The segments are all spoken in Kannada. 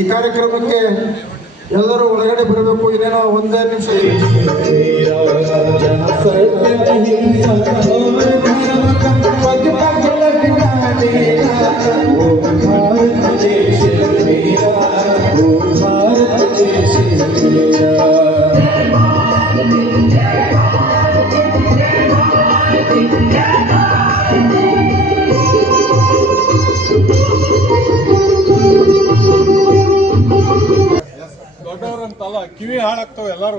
ಈ ಕಾರ್ಯಕ್ರಮಕ್ಕೆ ಎಲ್ಲರೂ ಒಳಗಡೆ ಬರಬೇಕು. ಇನ್ನೇನೋ ಒಂದೇ ನಿಮಿಷ. ದೊಡ್ಡವ್ರಂತಲ್ಲ ಕಿವಿ ಹಾಳಾಗ್ತಾವ ಎಲ್ಲಾರು.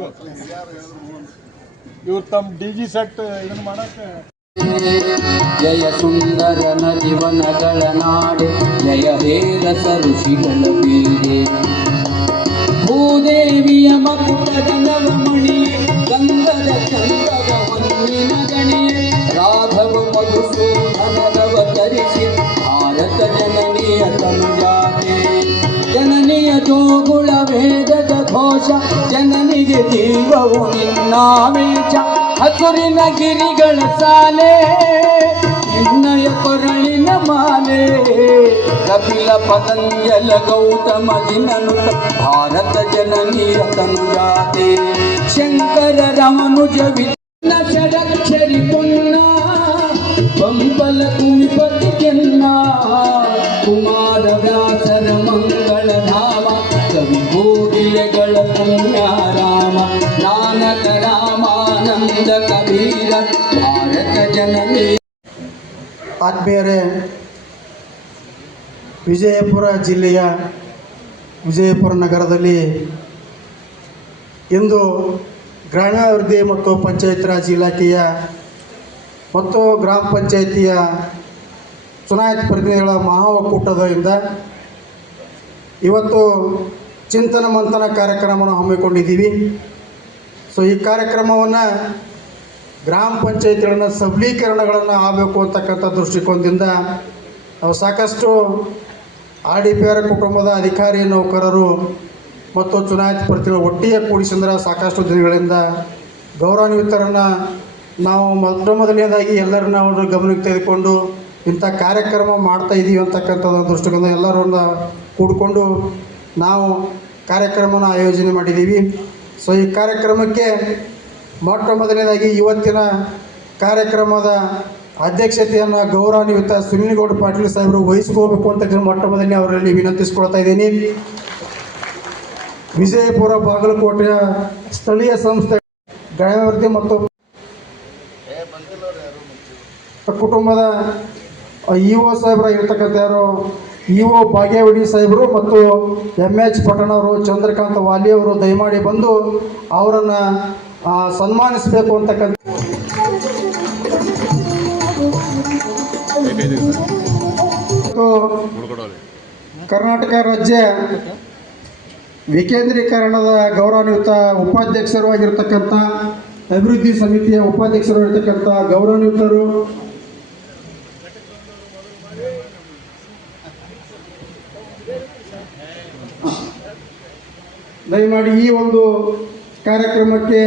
ಇವ್ರು ತಮ್ಮ ಡಿಜಿ ಸೆಟ್ ಇದನ್ನ ಮಾಡಕ್ಕೆ. ಜಯ ಸುಂದರ ನದಿವನಗಳ ನಾಡೆ, ಜಯ ಹೇರಸ ಋಷಿಗಳ ಬೀಡೆ, ಭೂದೇವಿಯ ಮಕುಟದ ನವಮಣಿ, ಗಂಧದ ಚಂದದ ಹೊನ್ನಿನ ಗಣಿಯೇ, ರಾಘವ ಮಧುಸೂದನರವತರಿಸಿ ಭಾರತ ಜನನಿಯ ತನುಜಾತೆ, ಜನನಿಯ ಜೋಗುಳ ವೇದದ ಘೋಷ, ಜನನಿಗೆ ಜೀವವು ನಿನ್ನಾವೇಶ, ಹಸುರಿನ ಗಿರಿಗಳ ಸಾಲೆ, ನಿನ್ನಯ ಕೊರಳಿನ ಮಾಲೆ, ಕಪಿಲ ಪತಂಜಲ ಗೌತಮ ದಿನನುತ ಭಾರತ ಜನನಿಯ ತನುಜಾತೆ, ಶಂಕರ ರಮನುಜ ವಿಘ್ನ ಷಡಕ್ಷರಿ ಪೊನ್ನ, ಪಂಪಲ ಕುಮಿಪತಿ ಕೆನ್ನ, ಕುಮಾರ ವ್ಯಾಸರ ಮಂಗಳ ಧಾಮ, ಕವಿ ಕೋಗಿಲೆಗಳ ಪುಣ್ಯಾರಾಮ, ನಾನಕ ರಾಮಾನಂದ ಕಬೀರ ಭಾರತ ಜನನಿ. ಆತ್ಮೀಯರೇ, ವಿಜಯಪುರ ಜಿಲ್ಲೆಯ ವಿಜಯಪುರ ನಗರದಲ್ಲಿ ಇಂದು ಗ್ರಾಮೀಣಾಭಿವೃದ್ಧಿ ಮತ್ತು ಪಂಚಾಯತ್ ರಾಜ್ ಇಲಾಖೆಯ ಮತ್ತು ಗ್ರಾಮ ಪಂಚಾಯಿತಿಯ ಚುನಾಯಿತ ಪ್ರತಿನಿಧಿಗಳ ಮಹಾ ಒಕ್ಕೂಟದಿಂದ ಇವತ್ತು ಚಿಂತನ ಮಂಥನ ಕಾರ್ಯಕ್ರಮವನ್ನು ಹಮ್ಮಿಕೊಂಡಿದ್ದೀವಿ. ಸೊ ಈ ಕಾರ್ಯಕ್ರಮವನ್ನು ಗ್ರಾಮ ಪಂಚಾಯಿತಿಗಳನ್ನು ಸಬಲೀಕರಣಗಳನ್ನು ಆಗಬೇಕು ಅಂತಕ್ಕಂಥ ದೃಷ್ಟಿಕೋನದಿಂದ ನಾವು ಸಾಕಷ್ಟು RDPR ಕುಟುಂಬದ ಅಧಿಕಾರಿ ನೌಕರರು ಮತ್ತು ಚುನಾಯಿತ ಪ್ರತಿನಿಧಿಗಳು ಒಟ್ಟಿಗೆ ಕೂಡಿಸಿದ್ರೆ ಸಾಕಷ್ಟು ದಿನಗಳಿಂದ ಗೌರವಾನ್ವಿತರನ್ನು ನಾವು ಮೊದಲನೇದಾಗಿ ಎಲ್ಲರನ್ನ ಅವರು ಗಮನಕ್ಕೆ ತೆಗೆದುಕೊಂಡು ಇಂಥ ಕಾರ್ಯಕ್ರಮ ಮಾಡ್ತಾಯಿದ್ದೀವಿ ಅಂತಕ್ಕಂಥದ್ದು ದೃಷ್ಟಿಕೋನ ಎಲ್ಲರನ್ನ ಕೂಡಿಕೊಂಡು ನಾವು ಕಾರ್ಯಕ್ರಮನ ಆಯೋಜನೆ ಮಾಡಿದ್ದೀವಿ. ಸೊ ಈ ಕಾರ್ಯಕ್ರಮಕ್ಕೆ ಮೊದಲನೇದಾಗಿ ಇವತ್ತಿನ ಕಾರ್ಯಕ್ರಮದ ಅಧ್ಯಕ್ಷತೆಯನ್ನು ಗೌರವಾನ್ವಿತ ಸುನಿಲ್ಗೌಡ ಪಾಟೀಲ್ ಸಾಹೇಬರು ವಹಿಸ್ಕೋಬೇಕು ಅಂತ ಮೊದಲನೇ ಅವರಲ್ಲಿ ವಿನಂತಿಸ್ಕೊಳ್ತಾ ಇದ್ದೀನಿ. ವಿಜಯಪುರ ಬಾಗಲಕೋಟೆಯ ಸ್ಥಳೀಯ ಸಂಸ್ಥೆ ಗ್ರಾಮೀಣಾಭಿವೃದ್ಧಿ ಮತ್ತು ಕುಟುಂಬದ EO ಸಾಹೇಬರಾಗಿರ್ತಕ್ಕಂಥ ಯಾರು EO ಭಾಗ್ಯವಡಿ ಸಾಹೇಬರು ಮತ್ತು MH ಪಟ್ಟಣವರು, ಚಂದ್ರಕಾಂತ ವಾಲಿಯವರು ದಯಮಾಡಿ ಬಂದು ಅವರನ್ನು ಸನ್ಮಾನಿಸಬೇಕು ಅಂತಕ್ಕಂಥ ಕರ್ನಾಟಕ ರಾಜ್ಯ ವಿಕೇಂದ್ರೀಕರಣದ ಗೌರವಾನ್ವಿತ ಉಪಾಧ್ಯಕ್ಷರು ಆಗಿರ್ತಕ್ಕಂಥ ಅಭಿವೃದ್ಧಿ ಸಮಿತಿಯ ಉಪಾಧ್ಯಕ್ಷರು ಆಗಿರ್ತಕ್ಕಂಥ ಗೌರವಾನ್ವಿತರು, ದಯಮಾಡಿ ಈ ಒಂದು ಕಾರ್ಯಕ್ರಮಕ್ಕೆ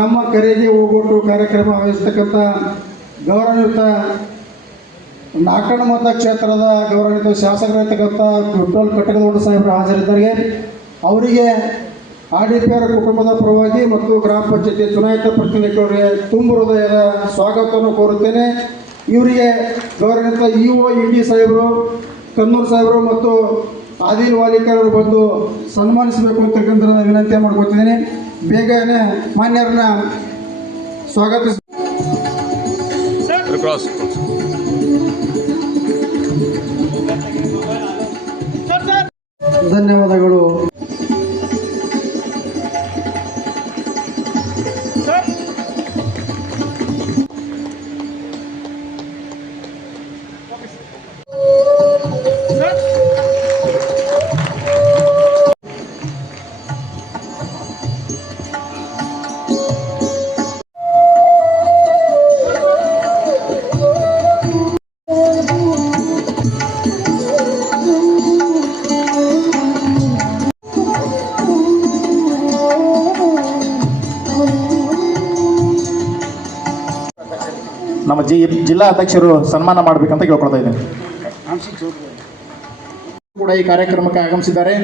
ನಮ್ಮ ಕರೆಗೆ ಹೋಗೊಟ್ಟು ಕಾರ್ಯಕ್ರಮ ಆಯೋಜಿಸ್ತಕ್ಕಂಥ ಗೌರವಾನ್ವಿತ ನಾಲ್ಕಣ ಮತಕ್ಷೇತ್ರದ ಗೌರವಾನ್ವಿತ ಶಾಸಕರಾಗಿರ್ತಕ್ಕಂಥ ವಿಠ್ಠಲ್ ಕಟಗಲಗೌಡ ಸಾಹೇಬರು ಹಾಜರಿದ್ದಾರೆ. ಅವರಿಗೆ RDPR ಕುಟುಂಬದ ಪರವಾಗಿ ಮತ್ತು ಗ್ರಾಮ ಪಂಚಾಯತಿ ಚುನಾಯಿತ ಪ್ರತಿನಿಧಿಗಳಿಗೆ ತುಂಬ ಹೃದಯದ ಸ್ವಾಗತವನ್ನು ಕೋರುತ್ತೇನೆ. ಇವರಿಗೆ ಗೌರವಾನ್ವಿತ EO ND ಸಾಹೇಬರು, ಕನ್ನೂರು ಸಾಹೇಬರು ಮತ್ತು ಆದಿಲ್ ವಾಲಿಕರವರು ಬಂದು ಸನ್ಮಾನಿಸಬೇಕು ಅಂತಕ್ಕಂಥ ವಿನಂತಿ ಮಾಡ್ಕೊತಿದ್ದೀನಿ. ಬೇಗನೆ ಮಾನ್ಯರನ್ನ ಸ್ವಾಗತಿಸ. ಧನ್ಯವಾದಗಳು. ನಮ್ಮ ಜಿಲ್ಲಾ ಅಧ್ಯಕ್ಷರು ಸನ್ಮಾನ ಮಾಡಬೇಕಂತ ಕೇಳ್ಕೊಳ್ತಾ ಇದ್ದೀನಿ. ಕೂಡ ಈ ಕಾರ್ಯಕ್ರಮಕ್ಕೆ ಆಗಮಿಸಿದ್ದಾರೆ.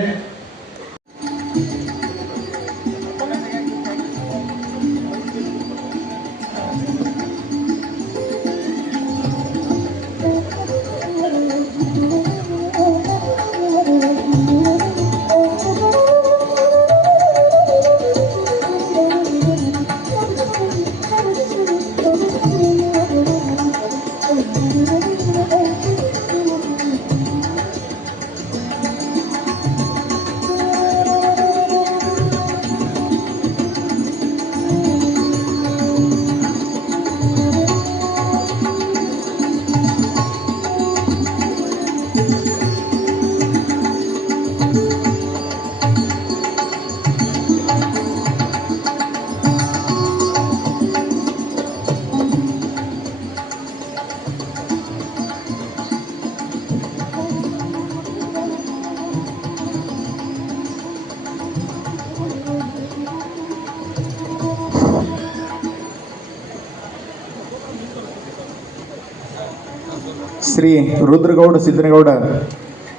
ಶ್ರೀ ರುದ್ರಗೌಡ ಸಿದ್ದನಗೌಡ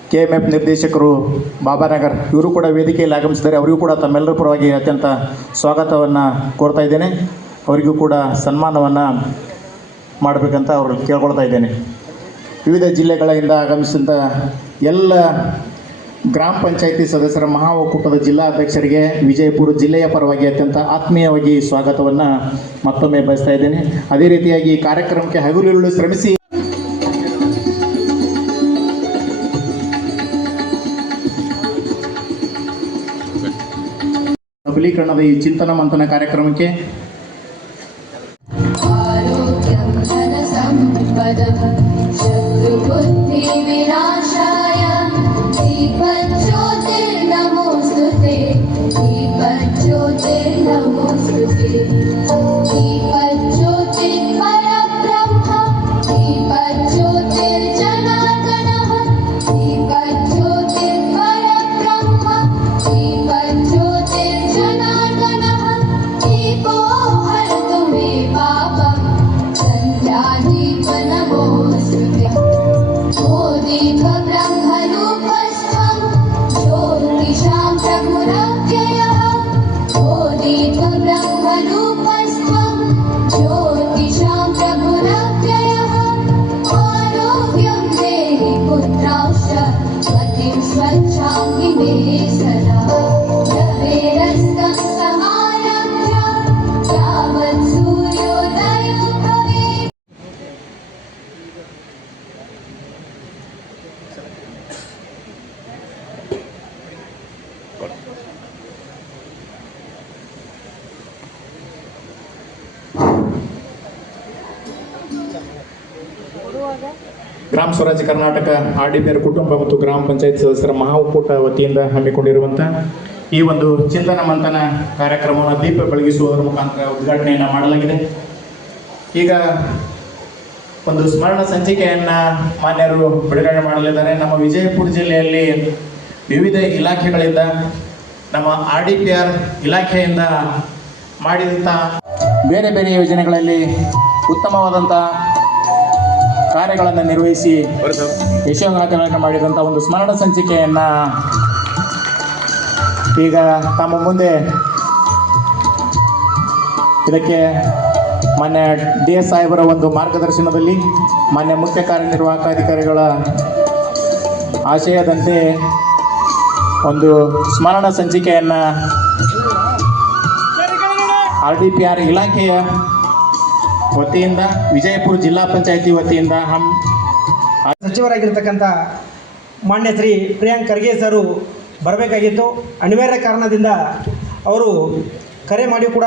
KMF ನಿರ್ದೇಶಕರು ಬಾಬಾನಗರ್ ಇವರು ಕೂಡ ವೇದಿಕೆಯಲ್ಲಿ ಆಗಮಿಸಿದ್ದಾರೆ. ಅವರಿಗೂ ಕೂಡ ತಮ್ಮೆಲ್ಲರ ಪರವಾಗಿ ಅತ್ಯಂತ ಸ್ವಾಗತವನ್ನು ಕೋರ್ತಾ ಇದ್ದೇನೆ. ಅವರಿಗೂ ಕೂಡ ಸನ್ಮಾನವನ್ನು ಮಾಡಬೇಕಂತ ಅವರು ಕೇಳ್ಕೊಳ್ತಾ ಇದ್ದೇನೆ. ವಿವಿಧ ಜಿಲ್ಲೆಗಳಿಂದ ಆಗಮಿಸಿದ ಎಲ್ಲ ಗ್ರಾಮ ಪಂಚಾಯಿತಿ ಸದಸ್ಯರ ಮಹಾ ಒಕ್ಕೂಟದ ಜಿಲ್ಲಾ ಅಧ್ಯಕ್ಷರಿಗೆ ವಿಜಯಪುರ ಜಿಲ್ಲೆಯ ಪರವಾಗಿ ಅತ್ಯಂತ ಆತ್ಮೀಯವಾಗಿ ಸ್ವಾಗತವನ್ನು ಮತ್ತೊಮ್ಮೆ ಬಯಸ್ತಾ ಇದ್ದೇನೆ. ಅದೇ ರೀತಿಯಾಗಿ ಈ ಕಾರ್ಯಕ್ರಮಕ್ಕೆ ಹಗಲಿರುಳು ಶ್ರಮಿಸಿ ಸಬಲೀಕರಣದ ಈ ಚಿಂತನ ಮಂಥನ ಕಾರ್ಯಕ್ರಮಕ್ಕೆ आरोग्यं धनसम्पदं शत्रुबुद्धिविनाशाय दीपज्योतिर्नमोऽस्तु ते दीपज्योतिर्नमोऽस्तु ते दीपज्योतिर्परब्रह्म दीपज्योतिर्जनार्दनः दीपज्योतिर्परब्रह्म दीपज्योतिर्जनार्दनः दीपो हरतु मे पापम् सन्ध्यादीपनमोऽस्तु ते ओ दीपब्रह्मरूपस्थं ज्योतिषां प्रभुरव्ययः ओ दीपब्रह्मरूपस्थं ज्योतिषां प्रभुरव्ययः आरोग्यं देहि पुत्राश्च मतिं स्वच्छामि मे सदा रवेरस्तं समारभ्य यावत् सूर्योदयो भवेत् ಗ್ರಾಮ ಸ್ವರಾಜ್ಯ ಕರ್ನಾಟಕ RDPR ಕುಟುಂಬ ಮತ್ತು ಗ್ರಾಮ ಪಂಚಾಯತ್ ಸದಸ್ಯರ ಮಹಾ ಒಕ್ಕೂಟ ವತಿಯಿಂದ ಹಮ್ಮಿಕೊಂಡಿರುವಂಥ ಈ ಒಂದು ಚಿಂತನ ಮಂಥನ ಕಾರ್ಯಕ್ರಮವನ್ನು ದೀಪ ಬೆಳಗಿಸುವುದರ ಮುಖಾಂತರ ಉದ್ಘಾಟನೆಯನ್ನು ಮಾಡಲಾಗಿದೆ. ಈಗ ಒಂದು ಸ್ಮರಣ ಸಂಚಿಕೆಯನ್ನು ಮಾನ್ಯರು ಬಿಡುಗಡೆ ಮಾಡಲಿದ್ದಾರೆ. ನಮ್ಮ ವಿಜಯಪುರ ಜಿಲ್ಲೆಯಲ್ಲಿ ವಿವಿಧ ಇಲಾಖೆಗಳಿಂದ ನಮ್ಮ RDPR ಇಲಾಖೆಯಿಂದ ಮಾಡಿದಂಥ ಬೇರೆ ಬೇರೆ ಯೋಜನೆಗಳಲ್ಲಿ ಉತ್ತಮವಾದಂಥ ಕಾರ್ಯಗಳನ್ನು ನಿರ್ವಹಿಸಿ ಯಶೋಗಾಥೆಗಳನ್ನು ಮಾಡಿದಂಥ ಒಂದು ಸ್ಮರಣ ಸಂಚಿಕೆಯನ್ನು ಈಗ ತಮ್ಮ ಮುಂದೆ ಇದಕ್ಕೆ ಮಾನ್ಯ DS ಸಾಹೇಬರ ಒಂದು ಮಾರ್ಗದರ್ಶನದಲ್ಲಿ ಮಾನ್ಯ ಮುಖ್ಯ ಕಾರ್ಯನಿರ್ವಾಹಕ ಅಧಿಕಾರಿಗಳ ಆಶಯದಂತೆ ಒಂದು ಸ್ಮರಣ ಸಂಚಿಕೆಯನ್ನು RDPR ಇಲಾಖೆಯ ವತಿಯಿಂದ ವಿಜಯಪುರ ಜಿಲ್ಲಾ ಪಂಚಾಯಿತಿ ವತಿಯಿಂದ ಸಚಿವರಾಗಿರ್ತಕ್ಕಂಥ ಮಾನ್ಯ ಶ್ರೀ ಪ್ರಿಯಾಂಕ್ ಖರ್ಗೆ ಸರು ಬರಬೇಕಾಗಿತ್ತು. ಅನಿವಾರ್ಯ ಕಾರಣದಿಂದ ಅವರು ಕರೆ ಮಾಡಿ ಕೂಡ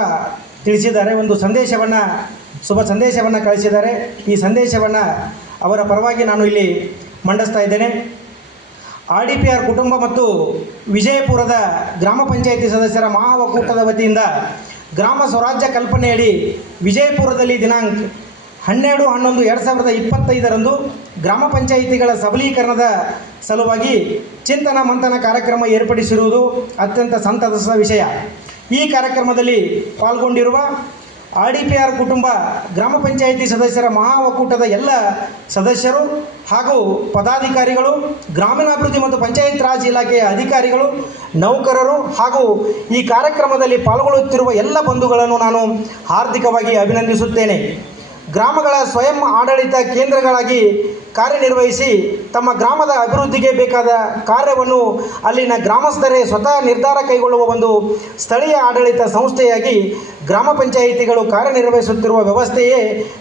ತಿಳಿಸಿದ್ದಾರೆ. ಒಂದು ಸಂದೇಶವನ್ನು ಶುಭ ಸಂದೇಶವನ್ನು ಕಳಿಸಿದ್ದಾರೆ. ಈ ಸಂದೇಶವನ್ನು ಅವರ ಪರವಾಗಿ ನಾನು ಇಲ್ಲಿ ಮಂಡಿಸ್ತಾ ಇದ್ದೇನೆ. RDPR ಕುಟುಂಬ ಮತ್ತು ವಿಜಯಪುರದ ಗ್ರಾಮ ಪಂಚಾಯಿತಿ ಸದಸ್ಯರ ಮಹಾ ಒಕ್ಕೂಟದ ವತಿಯಿಂದ ಗ್ರಾಮ ಸ್ವರಾಜ್ಯ ಕಲ್ಪನೆಯಡಿ ವಿಜಯಪುರದಲ್ಲಿ ದಿನಾಂಕ 12/11/2025 ಗ್ರಾಮ ಪಂಚಾಯಿತಿಗಳ ಸಬಲೀಕರಣದ ಸಲುವಾಗಿ ಚಿಂತನ ಮಂಥನ ಕಾರ್ಯಕ್ರಮ ಏರ್ಪಡಿಸಿರುವುದು ಅತ್ಯಂತ ಸಂತಸದ ವಿಷಯ. ಈ ಕಾರ್ಯಕ್ರಮದಲ್ಲಿ ಪಾಲ್ಗೊಂಡಿರುವ RDPR ಕುಟುಂಬ ಗ್ರಾಮ ಪಂಚಾಯಿತಿ ಸದಸ್ಯರ ಮಹಾ ಒಕ್ಕೂಟದ ಎಲ್ಲ ಸದಸ್ಯರು ಹಾಗೂ ಪದಾಧಿಕಾರಿಗಳು, ಗ್ರಾಮೀಣಾಭಿವೃದ್ಧಿ ಮತ್ತು ಪಂಚಾಯತ್ ರಾಜ್ ಇಲಾಖೆಯ ಅಧಿಕಾರಿಗಳು, ನೌಕರರು ಹಾಗೂ ಈ ಕಾರ್ಯಕ್ರಮದಲ್ಲಿ ಪಾಲ್ಗೊಳ್ಳುತ್ತಿರುವ ಎಲ್ಲ ಬಂಧುಗಳನ್ನು ನಾನು ಹಾರ್ದಿಕವಾಗಿ ಅಭಿನಂದಿಸುತ್ತೇನೆ. ಗ್ರಾಮಗಳ ಸ್ವಯಂ ಆಡಳಿತ ಕೇಂದ್ರಗಳಾಗಿ ಕಾರ್ಯನಿರ್ವಹಿಸಿ ತಮ್ಮ ಗ್ರಾಮದ ಅಭಿವೃದ್ಧಿಗೆ ಬೇಕಾದ ಕಾರ್ಯವನ್ನು ಅಲ್ಲಿನ ಗ್ರಾಮಸ್ಥರೇ ಸ್ವತಃ ನಿರ್ಧಾರ ಕೈಗೊಳ್ಳುವ ಒಂದು ಸ್ಥಳೀಯ ಆಡಳಿತ ಸಂಸ್ಥೆಯಾಗಿ ಗ್ರಾಮ ಪಂಚಾಯಿತಿಗಳು ಕಾರ್ಯನಿರ್ವಹಿಸುತ್ತಿರುವ ವ್ಯವಸ್ಥೆಯೇ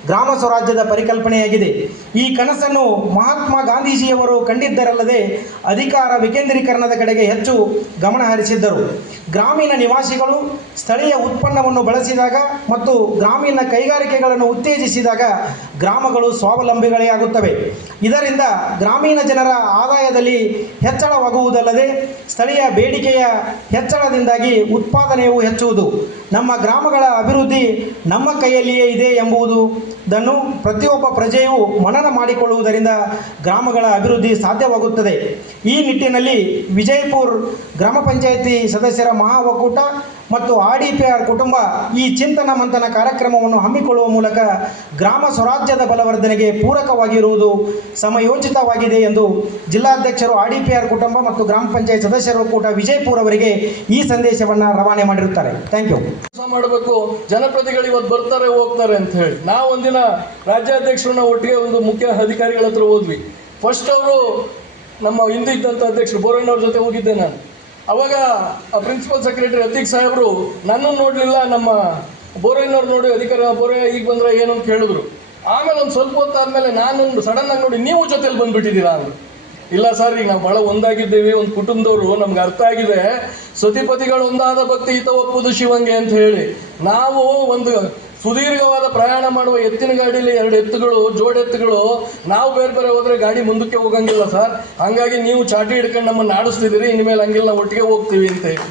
ಗ್ರಾಮ ಸ್ವರಾಜ್ಯದ ಪರಿಕಲ್ಪನೆಯಾಗಿದೆ. ಈ ಕನಸನ್ನು ಮಹಾತ್ಮ ಗಾಂಧೀಜಿಯವರು ಕಂಡಿದ್ದರಲ್ಲದೆ ಅಧಿಕಾರ ವಿಕೇಂದ್ರೀಕರಣದ ಕಡೆಗೆ ಹೆಚ್ಚು ಗಮನ ಹರಿಸಿದ್ದರು. ಗ್ರಾಮೀಣ ನಿವಾಸಿಗಳು ಸ್ಥಳೀಯ ಉತ್ಪನ್ನವನ್ನು ಬಳಸಿದಾಗ ಮತ್ತು ಗ್ರಾಮೀಣ ಕೈಗಾರಿಕೆಗಳನ್ನು ಉತ್ತೇಜಿಸಿದಾಗ ಗ್ರಾಮಗಳು ಸ್ವಾವಲಂಬಿಗಳೇ ಆಗುತ್ತವೆ. ಇದರಿಂದ ಗ್ರಾಮೀಣ ಜನರ ಆದಾಯದಲ್ಲಿ ಹೆಚ್ಚಳವಾಗುವುದಲ್ಲದೆ ಸ್ಥಳೀಯ ಬೇಡಿಕೆಯ ಹೆಚ್ಚಳದಿಂದಾಗಿ ಉತ್ಪಾದನೆಯು ಹೆಚ್ಚುವುದು. ನಮ್ಮ ಗ್ರಾಮಗಳ ಅಭಿವೃದ್ಧಿ ನಮ್ಮ ಕೈಯಲ್ಲಿಯೇ ಇದೆ ಎಂಬುದನ್ನು ಪ್ರತಿಯೊಬ್ಬ ಪ್ರಜೆಯು ಮನನ ಮಾಡಿಕೊಳ್ಳುವುದರಿಂದ ಗ್ರಾಮಗಳ ಅಭಿವೃದ್ಧಿ ಸಾಧ್ಯವಾಗುತ್ತದೆ. ಈ ನಿಟ್ಟಿನಲ್ಲಿ ವಿಜಯಪುರ ಗ್ರಾಮ ಪಂಚಾಯಿತಿ ಸದಸ್ಯರ ಮಹಾ ಒಕ್ಕೂಟ ಮತ್ತು RDPR ಕುಟುಂಬ ಈ ಚಿಂತನ ಮಂಥನ ಕಾರ್ಯಕ್ರಮವನ್ನು ಹಮ್ಮಿಕೊಳ್ಳುವ ಮೂಲಕ ಗ್ರಾಮ ಸ್ವರಾಜ್ಯದ ಬಲವರ್ಧನೆಗೆ ಪೂರಕವಾಗಿರುವುದು ಸಮಯೋಚಿತವಾಗಿದೆ ಎಂದು ಜಿಲ್ಲಾಧ್ಯಕ್ಷರು RDPR ಕುಟುಂಬ ಮತ್ತು ಗ್ರಾಮ ಪಂಚಾಯತ್ ಸದಸ್ಯರ ಒಕ್ಕೂಟ ವಿಜಯಪುರ ಅವರಿಗೆ ಈ ಸಂದೇಶವನ್ನು ರವಾನೆ ಮಾಡಿರುತ್ತಾರೆ. Thank you. ಮಾಡಬೇಕು, ಜನಪ್ರತಿನಿಧಿಗಳು ಇವತ್ತು ಬರ್ತಾರೆ ಹೋಗ್ತಾರೆ ಅಂತ ಹೇಳಿ ನಾವು ಒಂದಿನ ರಾಜ್ಯಾಧ್ಯಕ್ಷರನ್ನ ಒಟ್ಟಿಗೆ ಒಂದು ಮುಖ್ಯ ಅಧಿಕಾರಿಗಳ ಹತ್ರ ಹೋದ್ವಿ. ಫಸ್ಟ್ ಅವರು ನಮ್ಮ ಹಿಂದೆ ಇದ್ದಂಥ ಅಧ್ಯಕ್ಷರು ಬೋರಣ್ಣವ್ರ ಜೊತೆ ಹೋಗಿದ್ದೆ ನಾನು. ಅವಾಗ ಆ ಪ್ರಿನ್ಸಿಪಲ್ ಸೆಕ್ರೆಟರಿ ಅತೀಕ್ ಸಾಹೇಬರು ನನ್ನನ್ನು ನೋಡಲಿಲ್ಲ, ನಮ್ಮ ಬೋರಣ್ಣವ್ರು ನೋಡಿ ಅಧಿಕಾರಿ ಬೋರಯ್ಯ ಈಗ ಬಂದ್ರೆ ಏನು ಅಂತ ಕೇಳಿದ್ರು. ಆಮೇಲೆ ಒಂದು ಸ್ವಲ್ಪ ಹೊತ್ತಾದ್ಮೇಲೆ ನಾನೊಂದು ಸಡನ್ ಆಗಿ ನೋಡಿ ನೀವು ಜೊತೆಲಿ ಬಂದ್ಬಿಟ್ಟಿದ್ದೀರಾ ಅಂದರು. ಇಲ್ಲ ಸರ್, ಈಗ ನಾವು ಭಾಳ ಒಂದಾಗಿದ್ದೇವೆ, ಒಂದು ಕುಟುಂಬದವರು, ನಮ್ಗೆ ಅರ್ಥ ಆಗಿದೆ ಸತಿಪತಿಗಳು ಒಂದಾದ ಭಕ್ತಿ ಹಿತ ಒಪ್ಪುದು ಶಿವಂಗೆ ಅಂತ ಹೇಳಿ. ನಾವು ಒಂದು ಸುದೀರ್ಘವಾದ ಪ್ರಯಾಣ ಮಾಡುವ ಎತ್ತಿನ ಗಾಡಿಯಲ್ಲಿ 2 ಎತ್ತುಗಳು, ಜೋಡೆತ್ತುಗಳು, ನಾವು ಬೇರೆ ಬೇರೆ ಹೋದ್ರೆ ಗಾಡಿ ಮುಂದಕ್ಕೆ ಹೋಗಂಗಿಲ್ಲ ಸರ್. ಹಾಗಾಗಿ ನೀವು ಚಾಟಿ ಹಿಡ್ಕೊಂಡು ನಮ್ಮನ್ನು ಆಡಿಸ್ತಿದ್ದೀರಿ, ಇನ್ಮೇಲೆ ಹಂಗಿಲ್ಲ, ಒಟ್ಟಿಗೆ ಹೋಗ್ತೀವಿ ಅಂತ ಹೇಳಿ.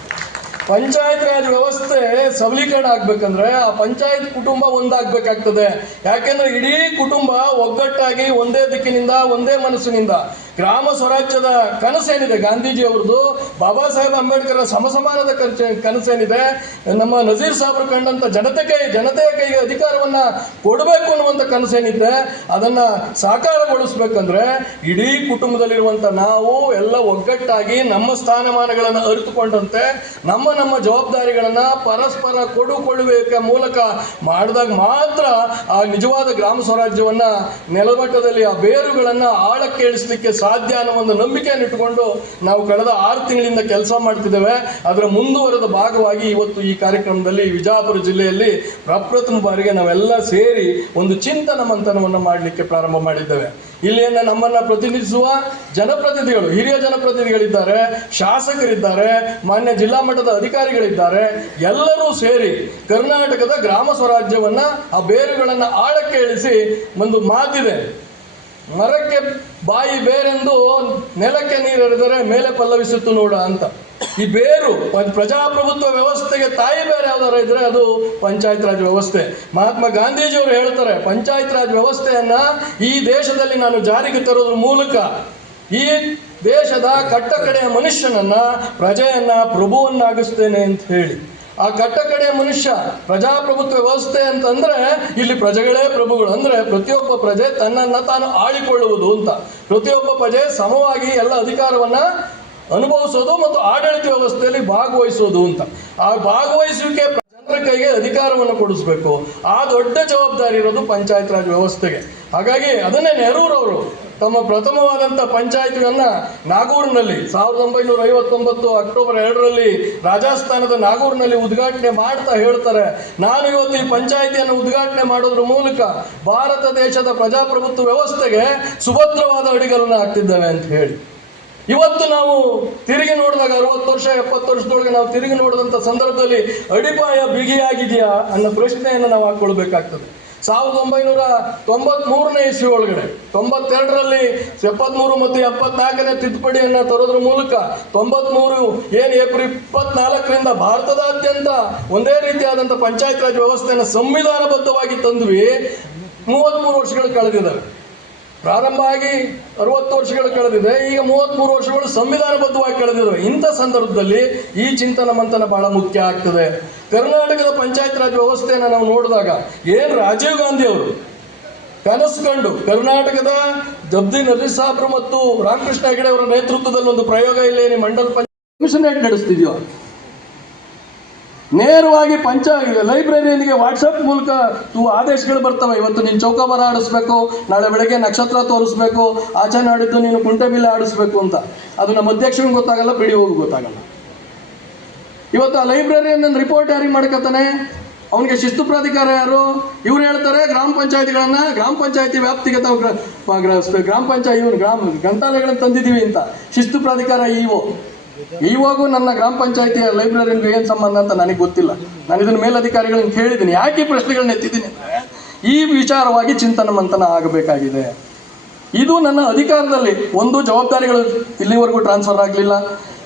ಪಂಚಾಯತ್ ರಾಜ್ ವ್ಯವಸ್ಥೆ ಸಬಲೀಕರಣ ಆಗ್ಬೇಕಂದ್ರೆ ಆ ಪಂಚಾಯತ್ ಕುಟುಂಬ ಒಂದಾಗಬೇಕಾಗ್ತದೆ. ಯಾಕೆಂದ್ರೆ ಇಡೀ ಕುಟುಂಬ ಒಗ್ಗಟ್ಟಾಗಿ ಒಂದೇ ದಿಕ್ಕಿನಿಂದ ಒಂದೇ ಮನಸ್ಸಿನಿಂದ ಗ್ರಾಮ ಸ್ವರಾಜ್ಯದ ಕನಸೇನಿದೆ ಗಾಂಧೀಜಿ ಅವ್ರದ್ದು, ಬಾಬಾ ಸಾಹೇಬ್ ಅಂಬೇಡ್ಕರ್ ಸಮಸಮಾನದ ಕನಸೇನಿದೆ, ನಮ್ಮ ನಜೀರ್ ಸಾಹೇಬರು ಕಂಡಂಥ ಜನತೆಯ ಕೈಗೆ ಅಧಿಕಾರವನ್ನು ಕೊಡಬೇಕು ಅನ್ನುವಂಥ ಕನಸೇನಿದೆ, ಅದನ್ನು ಸಾಕಾರಗೊಳಿಸ್ಬೇಕಂದ್ರೆ ಇಡೀ ಕುಟುಂಬದಲ್ಲಿರುವಂಥ ನಾವು ಎಲ್ಲ ಒಗ್ಗಟ್ಟಾಗಿ ನಮ್ಮ ಸ್ಥಾನಮಾನಗಳನ್ನು ಅರಿತುಕೊಂಡಂತೆ ನಮ್ಮ ಜವಾಬ್ದಾರಿಗಳನ್ನು ಪರಸ್ಪರ ಕೊಡುಕೊಳ್ಳುವಿಕೆ ಮೂಲಕ ಮಾಡಿದಾಗ ಮಾತ್ರ ಆ ನಿಜವಾದ ಗ್ರಾಮ ಸ್ವರಾಜ್ಯವನ್ನು ನೆಲಮಟ್ಟದಲ್ಲಿ ಆ ಬೇರುಗಳನ್ನು ಆಳಕ್ಕೆ ಇಳಿಸಲಿಕ್ಕೆ ಸಾಧ್ಯ ಅನ್ನೋ ಒಂದು ನಂಬಿಕೆಯನ್ನು ಇಟ್ಟುಕೊಂಡು ನಾವು ಕಳೆದ 6 ತಿಂಗಳಿಂದ ಕೆಲಸ ಮಾಡ್ತಿದ್ದೇವೆ. ಅದರ ಮುಂದುವರೆದ ಭಾಗವಾಗಿ ಇವತ್ತು ಈ ಕಾರ್ಯಕ್ರಮದಲ್ಲಿ ವಿಜಯಪುರ ಜಿಲ್ಲೆಯಲ್ಲಿ ಪ್ರಪ್ರಥಮ ಬಾರಿಗೆ ನಾವೆಲ್ಲ ಸೇರಿ ಒಂದು ಚಿಂತನ ಮಂಥನವನ್ನು ಮಾಡಲಿಕ್ಕೆ ಪ್ರಾರಂಭ ಮಾಡಿದ್ದೇವೆ. ಇಲ್ಲಿಯನ್ನು ನಮ್ಮನ್ನು ಪ್ರತಿನಿಧಿಸುವ ಜನಪ್ರತಿನಿಧಿಗಳು, ಹಿರಿಯ ಜನಪ್ರತಿನಿಧಿಗಳಿದ್ದಾರೆ, ಶಾಸಕರಿದ್ದಾರೆ, ಮಾನ್ಯ ಜಿಲ್ಲಾ ಮಟ್ಟದ ಅಧಿಕಾರಿಗಳಿದ್ದಾರೆ. ಎಲ್ಲರೂ ಸೇರಿ ಕರ್ನಾಟಕದ ಗ್ರಾಮ ಸ್ವರಾಜ್ಯವನ್ನು ಆ ಬೇರುಗಳನ್ನು ಆಳಕ್ಕೆ ಇಳಿಸಿ ಒಂದು ಮಾತಿದೆ, ಮರಕ್ಕೆ ಬಾಯಿ ಬೇರೆಂದು ನೆಲಕ್ಕೆ ನೀರೆರೆದರೆ ಮೇಲೆ ಪಲ್ಲವಿಸುತ್ತು ನೋಡ ಅಂತ. ಈ ಬೇರು ಪ್ರಜಾಪ್ರಭುತ್ವ ವ್ಯವಸ್ಥೆಗೆ ತಾಯಿ ಬೇರೆ ಯಾವ್ದಾರ ಇದ್ರೆ ಅದು ಪಂಚಾಯತ್ ರಾಜ್ ವ್ಯವಸ್ಥೆ. ಮಹಾತ್ಮ ಗಾಂಧೀಜಿಯವರು ಹೇಳ್ತಾರೆ, ಪಂಚಾಯತ್ ರಾಜ್ ವ್ಯವಸ್ಥೆಯನ್ನ ಈ ದೇಶದಲ್ಲಿ ನಾನು ಜಾರಿಗೆ ತರೋದ್ರ ಮೂಲಕ ಈ ದೇಶದ ಕಟ್ಟಕಡೆಯ ಮನುಷ್ಯನನ್ನ, ಪ್ರಜೆಯನ್ನ ಪ್ರಭುವನ್ನಾಗಿಸ್ತೇನೆ ಅಂತ ಹೇಳಿ. ಆ ಕಟ್ಟಕಡೆಯ ಮನುಷ್ಯ ಪ್ರಜಾಪ್ರಭುತ್ವ ವ್ಯವಸ್ಥೆ ಅಂತಂದ್ರೆ ಇಲ್ಲಿ ಪ್ರಜೆಗಳೇ ಪ್ರಭುಗಳು. ಅಂದ್ರೆ ಪ್ರತಿಯೊಬ್ಬ ಪ್ರಜೆ ತನ್ನನ್ನು ತಾನು ಆಳಿಕೊಳ್ಳುವುದು ಅಂತ, ಪ್ರತಿಯೊಬ್ಬ ಪ್ರಜೆ ಸಮವಾಗಿ ಎಲ್ಲ ಅಧಿಕಾರವನ್ನ ಅನುಭವಿಸೋದು ಮತ್ತು ಆಡಳಿತ ವ್ಯವಸ್ಥೆಯಲ್ಲಿ ಭಾಗವಹಿಸೋದು ಅಂತ. ಆ ಭಾಗವಹಿಸುವಿಕೆ ಜನರ ಕೈಗೆ ಅಧಿಕಾರವನ್ನು ಕೊಡಿಸ್ಬೇಕು. ಆ ದೊಡ್ಡ ಜವಾಬ್ದಾರಿ ಇರೋದು ಪಂಚಾಯತ್ ರಾಜ್ ವ್ಯವಸ್ಥೆಗೆ. ಹಾಗಾಗಿ ಅದನ್ನೇ ನೆಹರೂರವರು ತಮ್ಮ ಪ್ರಥಮವಾದಂಥ ಪಂಚಾಯತ್ಗಳನ್ನ ನಾಗೂರಿನಲ್ಲಿ 1959 ಅಕ್ಟೋಬರ್ 2ರಲ್ಲಿ ರಾಜಸ್ಥಾನದ ನಾಗೂರಿನಲ್ಲಿ ಉದ್ಘಾಟನೆ ಮಾಡ್ತಾ ಹೇಳ್ತಾರೆ, ನಾನು ಇವತ್ತು ಈ ಪಂಚಾಯಿತಿಯನ್ನು ಉದ್ಘಾಟನೆ ಮಾಡೋದ್ರ ಮೂಲಕ ಭಾರತ ದೇಶದ ಪ್ರಜಾಪ್ರಭುತ್ವ ವ್ಯವಸ್ಥೆಗೆ ಸುಭದ್ರವಾದ ಅಡಿಗಲನ್ನು ಹಾಕ್ತಿದ್ದೇವೆ ಅಂತ ಹೇಳಿ. ಇವತ್ತು ನಾವು ತಿರುಗಿ ನೋಡಿದಾಗ 60 ವರ್ಷ 70 ವರ್ಷದೊಳಗೆ ನಾವು ತಿರುಗಿ ನೋಡಿದಂಥ ಸಂದರ್ಭದಲ್ಲಿ ಅಡಿಪಾಯ ಬಿಗಿಯಾಗಿದೆಯಾ ಅನ್ನೋ ಪ್ರಶ್ನೆಯನ್ನು ನಾವು ಹಾಕ್ಕೊಳ್ಬೇಕಾಗ್ತದೆ. 1993ನೇ ಇಸ್ವಿ ಒಳಗಡೆ 92ರಲ್ಲಿ 73 ಮತ್ತು 74ನೇ ತಿದ್ದುಪಡಿಯನ್ನು ತರೋದ್ರ ಮೂಲಕ 93 ಏನು ಏಪ್ರಿಲ್ 24ರಿಂದ ಭಾರತದಾದ್ಯಂತ ಒಂದೇ ರೀತಿಯಾದಂಥ ಪಂಚಾಯತ್ ರಾಜ್ ವ್ಯವಸ್ಥೆಯನ್ನು ಸಂವಿಧಾನಬದ್ಧವಾಗಿ ತಂದ್ವಿ. 33 ವರ್ಷಗಳು ಕಳೆದಿದ್ದಾವೆ. ಪ್ರಾರಂಭ ಆಗಿ 60 ವರ್ಷಗಳು ಕಳೆದಿದೆ, ಈಗ 33 ವರ್ಷಗಳು ಸಂವಿಧಾನಬದ್ಧವಾಗಿ ಕಳೆದಿವೆ. ಇಂಥ ಸಂದರ್ಭದಲ್ಲಿ ಈ ಚಿಂತನ ಮಂಥನ ಬಹಳ ಮುಖ್ಯ ಆಗ್ತದೆ. ಕರ್ನಾಟಕದ ಪಂಚಾಯತ್ ರಾಜ್ ವ್ಯವಸ್ಥೆಯನ್ನು ನಾವು ನೋಡಿದಾಗ ಏನು ರಾಜೀವ್ ಗಾಂಧಿ ಅವರು ಕನಸು ಕಂಡು ಕರ್ನಾಟಕದ ಜಬ್ದಿ ನಜೀರ್ ಸಾಬ್ರು ಮತ್ತು ರಾಮಕೃಷ್ಣ ಹೆಗಡೆ ಅವರ ನೇತೃತ್ವದಲ್ಲಿ ಒಂದು ಪ್ರಯೋಗ ಇಲ್ಲಿ ಮಂಡಲ ಕಮಿಷನರೇಟ್ ನಡೆಸ್ತಿದ್ಯೋ, ನೇರವಾಗಿ ಲೈಬ್ರರಿಯನಿಗೆ ವಾಟ್ಸಪ್ ಮೂಲಕ ಆದೇಶಗಳು ಬರ್ತವೆ. ಇವತ್ತು ನೀನು ಚೌಕಾಬಾರ ಆಡಿಸ್ಬೇಕು, ನಾಳೆ ಬೆಳಗ್ಗೆ ನಕ್ಷತ್ರ ತೋರಿಸ್ಬೇಕು, ಆಚೆ ನಾಡಿದ್ದು ನೀನು ಕುಂಟೆಬಿಲ್ಲೆ ಆಡಿಸ್ಬೇಕು ಅಂತ. ಅದು ನಮ್ಮ ಅಧ್ಯಕ್ಷನಿಗೆ ಗೊತ್ತಾಗಲ್ಲ, ಬಿಡಿ ಹೋಗಿ ಗೊತ್ತಾಗಲ್ಲ. ಇವತ್ತು ಆ ಲೈಬ್ರರಿಯನ್ನ ರಿಪೋರ್ಟ್ ಯಾರಿಗೆ ಮಾಡ್ಕೊತಾನೆ? ಅವನಿಗೆ ಶಿಸ್ತು ಪ್ರಾಧಿಕಾರ ಯಾರು? ಇವ್ರು ಹೇಳ್ತಾರೆ ಗ್ರಾಮ ಪಂಚಾಯತಿಗಳನ್ನ ಗ್ರಾಮ ಪಂಚಾಯತಿ ವ್ಯಾಪ್ತಿಗೆ ತಾವು ಗ್ರಂಥಾಲಯಗಳನ್ನು ತಂದಿದ್ದೀವಿ ಅಂತ. ಶಿಸ್ತು ಪ್ರಾಧಿಕಾರ ಇವಾಗೂ ನನ್ನ ಗ್ರಾಮ ಪಂಚಾಯತಿಯ ಲೈಬ್ರರಿಗೂ ಏನು ಸಂಬಂಧ ಅಂತ ನನಗೆ ಗೊತ್ತಿಲ್ಲ. ನಾನು ಇದನ್ನು ಮೇಲಧಿಕಾರಿಗಳನ್ನ ಕೇಳಿದ್ದೀನಿ. ಯಾಕೆ ಈ ಪ್ರಶ್ನೆಗಳನ್ನ ಎತ್ತಿದ್ದೀನಿ ಅಂದರೆ ಈ ವಿಚಾರವಾಗಿ ಚಿಂತನ ಮಂಥನ ಆಗಬೇಕಾಗಿದೆ. ಇದು ನನ್ನ ಅಧಿಕಾರದಲ್ಲಿ ಒಂದು ಜವಾಬ್ದಾರಿಗಳು ಇಲ್ಲಿವರೆಗೂ ಟ್ರಾನ್ಸ್ಫರ್ ಆಗಲಿಲ್ಲ.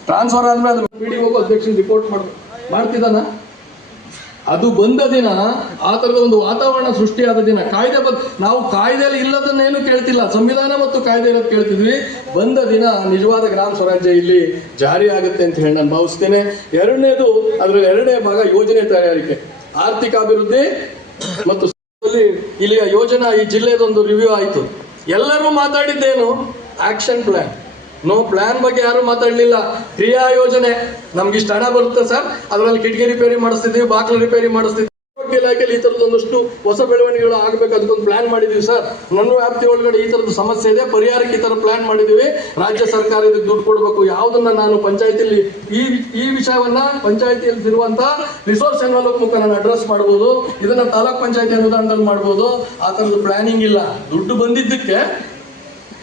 ಟ್ರಾನ್ಸ್ಫರ್ ಆದ್ಮೇಲೆ ಅದು PDO ಅಧ್ಯಕ್ಷನ ರಿಪೋರ್ಟ್ ಮಾಡ್ತಿದ್ದಾನ. ಅದು ಬಂದ ದಿನ ಆ ಥರದ ಒಂದು ವಾತಾವರಣ ಸೃಷ್ಟಿಯಾದ ದಿನ ನಾವು ಕಾಯ್ದೆಯಲ್ಲಿ ಇಲ್ಲದನ್ನೇನು ಕೇಳ್ತಿಲ್ಲ, ಸಂವಿಧಾನ ಮತ್ತು ಕಾಯ್ದೆ ಇರೋದು ಕೇಳ್ತಿದ್ವಿ. ಬಂದ ದಿನ ನಿಜವಾದ ಗ್ರಾಮ ಸ್ವರಾಜ್ಯ ಇಲ್ಲಿ ಜಾರಿ ಆಗುತ್ತೆ ಅಂತ ಹೇಳಿ ನಾನು ಭಾವಿಸ್ತೇನೆ. ಎರಡನೇದು, ಅದರಲ್ಲಿ ಎರಡನೇ ಭಾಗ ಯೋಜನೆ ತಯಾರಿಕೆ, ಆರ್ಥಿಕ ಅಭಿವೃದ್ಧಿ ಮತ್ತು ಇಲ್ಲಿಯ ಯೋಜನಾ ಈ ಜಿಲ್ಲೆದೊಂದು ರಿವ್ಯೂ ಆಯಿತು. ಎಲ್ಲರೂ ಮಾತಾಡಿದ್ದೇನು? Action plan. ನೋ ಪ್ಲಾನ್ ಬಗ್ಗೆ ಯಾರು ಮಾತಾಡಲಿಲ್ಲ. ಕ್ರಿಯಾ ಯೋಜನೆ, ನಮ್ಗಿಷ್ಟು ಹಣ ಬರುತ್ತೆ ಸರ್, ಅದರಲ್ಲಿ ಕಿಟಕಿ ರಿಪೇರಿ ಮಾಡಿಸ್ತಿದ್ವಿ, ಬಾಗಿಲು ರಿಪೇರಿ ಮಾಡಿಸ್ತಿದ್ವಿ. ಇಲಾಖೆಯಲ್ಲಿ ಈ ಥರದ್ದು ಒಂದಷ್ಟು ಹೊಸ ಬೆಳವಣಿಗೆಗಳು ಆಗಬೇಕು, ಅದಕ್ಕೊಂದು ಪ್ಲಾನ್ ಮಾಡಿದ್ದೀವಿ ಸರ್. ನನ್ನ ವ್ಯಾಪ್ತಿ ಒಳಗಡೆ ಈ ಥರದ್ದು ಸಮಸ್ಯೆ ಇದೆ, ಪರಿಹಾರಕ್ಕೆ ಈ ಥರ ಪ್ಲಾನ್ ಮಾಡಿದ್ದೀವಿ, ರಾಜ್ಯ ಸರ್ಕಾರ ಇದಕ್ಕೆ ದುಡ್ಡು ಕೊಡಬೇಕು. ಯಾವುದನ್ನ ನಾನು ಪಂಚಾಯತಿಯಲ್ಲಿ ಈ ವಿಷಯವನ್ನ ಪಂಚಾಯತಿಯಲ್ಲಿ ಇರುವಂತಹ ರಿಸೋರ್ಸ್ ಎನ್ವಲಪ್ ಮುಖ ನಾನು ಅಡ್ರೆಸ್ ಮಾಡ್ಬೋದು, ಇದನ್ನ ತಾಲೂಕ್ ಪಂಚಾಯತಿ ಅನುದಾನದಲ್ಲಿ ಮಾಡ್ಬೋದು. ಆ ಥರದ್ದು ಪ್ಲಾನಿಂಗ್ ಇಲ್ಲ. ದುಡ್ಡು ಬಂದಿದ್ದಕ್ಕೆ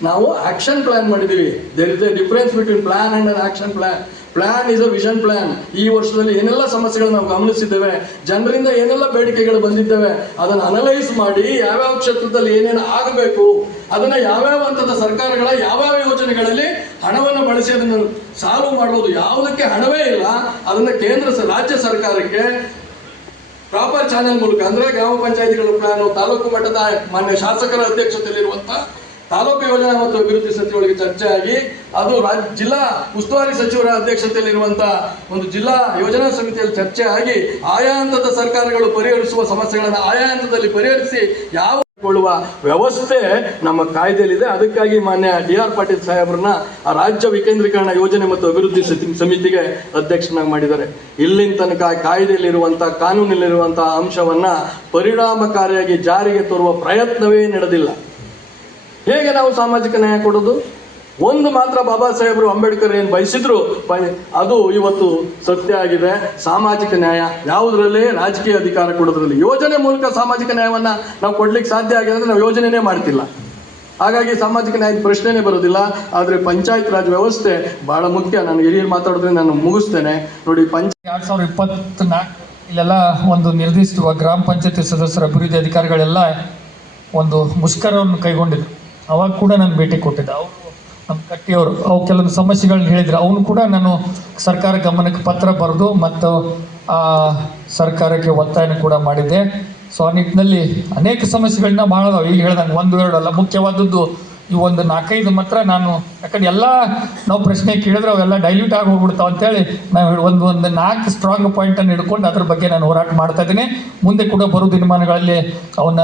ನಾವು ಆಕ್ಷನ್ ಪ್ಲಾನ್ ಮಾಡಿದ್ದೀವಿ. There is a difference between plan and an action plan. Plan is a vision plan. ಈ ವರ್ಷದಲ್ಲಿ ಏನೆಲ್ಲ ಸಮಸ್ಯೆಗಳು ನಾವು ಗಮನಿಸಿದ್ದೇವೆ, ಜನರಿಂದ ಏನೆಲ್ಲ ಬೇಡಿಕೆಗಳು ಬಂದಿದ್ದೇವೆ, ಅದನ್ನು ಅನಲೈಸ್ ಮಾಡಿ ಯಾವ್ಯಾವ ಕ್ಷೇತ್ರದಲ್ಲಿ ಏನೇನು ಆಗಬೇಕು, ಅದನ್ನ ಯಾವ್ಯಾವ ಹಂತದ ಸರ್ಕಾರಗಳ ಯಾವ್ಯಾವ ಯೋಜನೆಗಳಲ್ಲಿ ಹಣವನ್ನು ಬಳಸಿ ಅದನ್ನು ಸಾಲ್ವ್ ಮಾಡ್ಬೋದು. ಯಾವುದಕ್ಕೆ ಹಣವೇ ಇಲ್ಲ ಅದನ್ನ ರಾಜ್ಯ ಸರ್ಕಾರಕ್ಕೆ ಪ್ರಾಪರ್ ಚಾನೆಲ್ ಮೂಲಕ, ಅಂದ್ರೆ ಗ್ರಾಮ ಪಂಚಾಯತಿಗಳ ಪ್ಲಾನು, ತಾಲೂಕು ಮಟ್ಟದ ಮಾನ್ಯ ಶಾಸಕರ ಅಧ್ಯಕ್ಷತೆಯಲ್ಲಿರುವಂತಹ ತಾಲೂಕು ಯೋಜನಾ ಮತ್ತು ಅಭಿವೃದ್ಧಿ ಸಚಿವರಿಗೆ ಚರ್ಚೆ ಆಗಿ, ಅದು ಜಿಲ್ಲಾ ಉಸ್ತುವಾರಿ ಸಚಿವರ ಅಧ್ಯಕ್ಷತೆಯಲ್ಲಿರುವಂತಹ ಒಂದು ಜಿಲ್ಲಾ ಯೋಜನಾ ಸಮಿತಿಯಲ್ಲಿ ಚರ್ಚೆ ಆಗಿ ಆಯಾ ಹಂತದ ಸರ್ಕಾರಗಳು ಪರಿಹರಿಸುವ ಸಮಸ್ಯೆಗಳನ್ನು ಆಯಾ ಹಂತದಲ್ಲಿ ಪರಿಹರಿಸಿ ಕೊಳ್ಳುವ ವ್ಯವಸ್ಥೆ ನಮ್ಮ ಕಾಯ್ದೆಯಲ್ಲಿದೆ. ಅದಕ್ಕಾಗಿ ಮಾನ್ಯ DR ಪಾಟೀಲ್ ಸಾಹೇಬ್ರನ್ನ ಆ ರಾಜ್ಯ ವಿಕೇಂದ್ರೀಕರಣ ಯೋಜನೆ ಮತ್ತು ಅಭಿವೃದ್ಧಿ ಸಮಿತಿಗೆ ಅಧ್ಯಕ್ಷನಾಗಿ ಮಾಡಿದ್ದಾರೆ. ಇಲ್ಲಿನ ತನಕ ಕಾಯ್ದೆಯಲ್ಲಿರುವಂತಹ ಕಾನೂನಲ್ಲಿರುವಂತಹ ಅಂಶವನ್ನ ಪರಿಣಾಮಕಾರಿಯಾಗಿ ಜಾರಿಗೆ ತರುವ ಪ್ರಯತ್ನವೇ ನಡೆದಿಲ್ಲ. ಹೇಗೆ ನಾವು ಸಾಮಾಜಿಕ ನ್ಯಾಯ ಕೊಡೋದು? ಒಂದು ಮಾತ್ರ ಬಾಬಾ ಸಾಹೇಬರು ಅಂಬೇಡ್ಕರ್ ಏನು ಬಯಸಿದ್ರು ಅದು ಇವತ್ತು ಸತ್ಯ ಆಗಿದೆ. ಸಾಮಾಜಿಕ ನ್ಯಾಯ ಯಾವುದರಲ್ಲಿ? ರಾಜಕೀಯ ಅಧಿಕಾರ ಕೊಡೋದ್ರಲ್ಲಿ. ಯೋಜನೆ ಮೂಲಕ ಸಾಮಾಜಿಕ ನ್ಯಾಯವನ್ನ ನಾವು ಕೊಡ್ಲಿಕ್ಕೆ ಸಾಧ್ಯ ಆಗಿದೆ ಅಂದ್ರೆ ನಾವು ಯೋಜನೆನೇ ಮಾಡ್ತಿಲ್ಲ. ಹಾಗಾಗಿ ಸಾಮಾಜಿಕ ನ್ಯಾಯದ ಪ್ರಶ್ನೆನೇ ಬರೋದಿಲ್ಲ. ಆದರೆ ಪಂಚಾಯತ್ ರಾಜ್ ವ್ಯವಸ್ಥೆ ಬಹಳ ಮುಖ್ಯ. ನಾನು ಹಿರಿಯರು ಮಾತಾಡೋದ್ರಿಂದ ನಾನು ಮುಗಿಸ್ತೇನೆ. ನೋಡಿ, 2024 ಇಲ್ಲೆಲ್ಲ ಒಂದು ನಿರ್ದಿಷ್ಟವಾಗಿ ಗ್ರಾಮ ಪಂಚಾಯತಿ ಸದಸ್ಯರ ಅಭಿವೃದ್ಧಿ ಅಧಿಕಾರಿಗಳೆಲ್ಲ ಒಂದು ಮುಷ್ಕರವನ್ನು ಕೈಗೊಂಡಿದ್ರು. ಅವಾಗ ಕೂಡ ನಾನು ಭೇಟಿ ಕೊಟ್ಟಿದ್ದೆ. ಅವರು ನಮ್ಮ ಕಟ್ಟಿಯವರು ಕೆಲವೊಂದು ಸಮಸ್ಯೆಗಳನ್ನ ಹೇಳಿದ್ರು. ಅವನು ಕೂಡ ನಾನು ಸರ್ಕಾರ ಗಮನಕ್ಕೆ ಪತ್ರ ಬರೆದು ಮತ್ತು ಸರ್ಕಾರಕ್ಕೆ ಒತ್ತಾಯನ ಕೂಡ ಮಾಡಿದ್ದೆ. ಸೊ ಆ ನಿಟ್ಟಿನಲ್ಲಿ ಅನೇಕ ಸಮಸ್ಯೆಗಳನ್ನ ಭಾಳ ಅದಾವೆ. ಈಗ ಹೇಳ್ದಂಗೆ 1-2 ಅಲ್ಲ, ಮುಖ್ಯವಾದದ್ದು ಈ ಒಂದು 4-5 ಮಾತ್ರ ನಾನು, ಯಾಕಂದ್ರೆ ಎಲ್ಲ ನಾವು ಪ್ರಶ್ನೆ ಕೇಳಿದ್ರೆ ಅವೆಲ್ಲ ಡೈಲ್ಯೂಟ್ ಆಗಿ ಹೋಗ್ಬಿಡ್ತಾವೆ ಅಂತೇಳಿ ನಾವು ಒಂದು 4 ಸ್ಟ್ರಾಂಗ್ ಪಾಯಿಂಟನ್ನು ಹಿಡ್ಕೊಂಡು ಅದ್ರ ಬಗ್ಗೆ ನಾನು ಹೋರಾಟ ಮಾಡ್ತಾ ಇದ್ದೀನಿ. ಮುಂದೆ ಕೂಡ ಬರೋ ದಿನಮಾನಗಳಲ್ಲಿ ಅವನ್ನ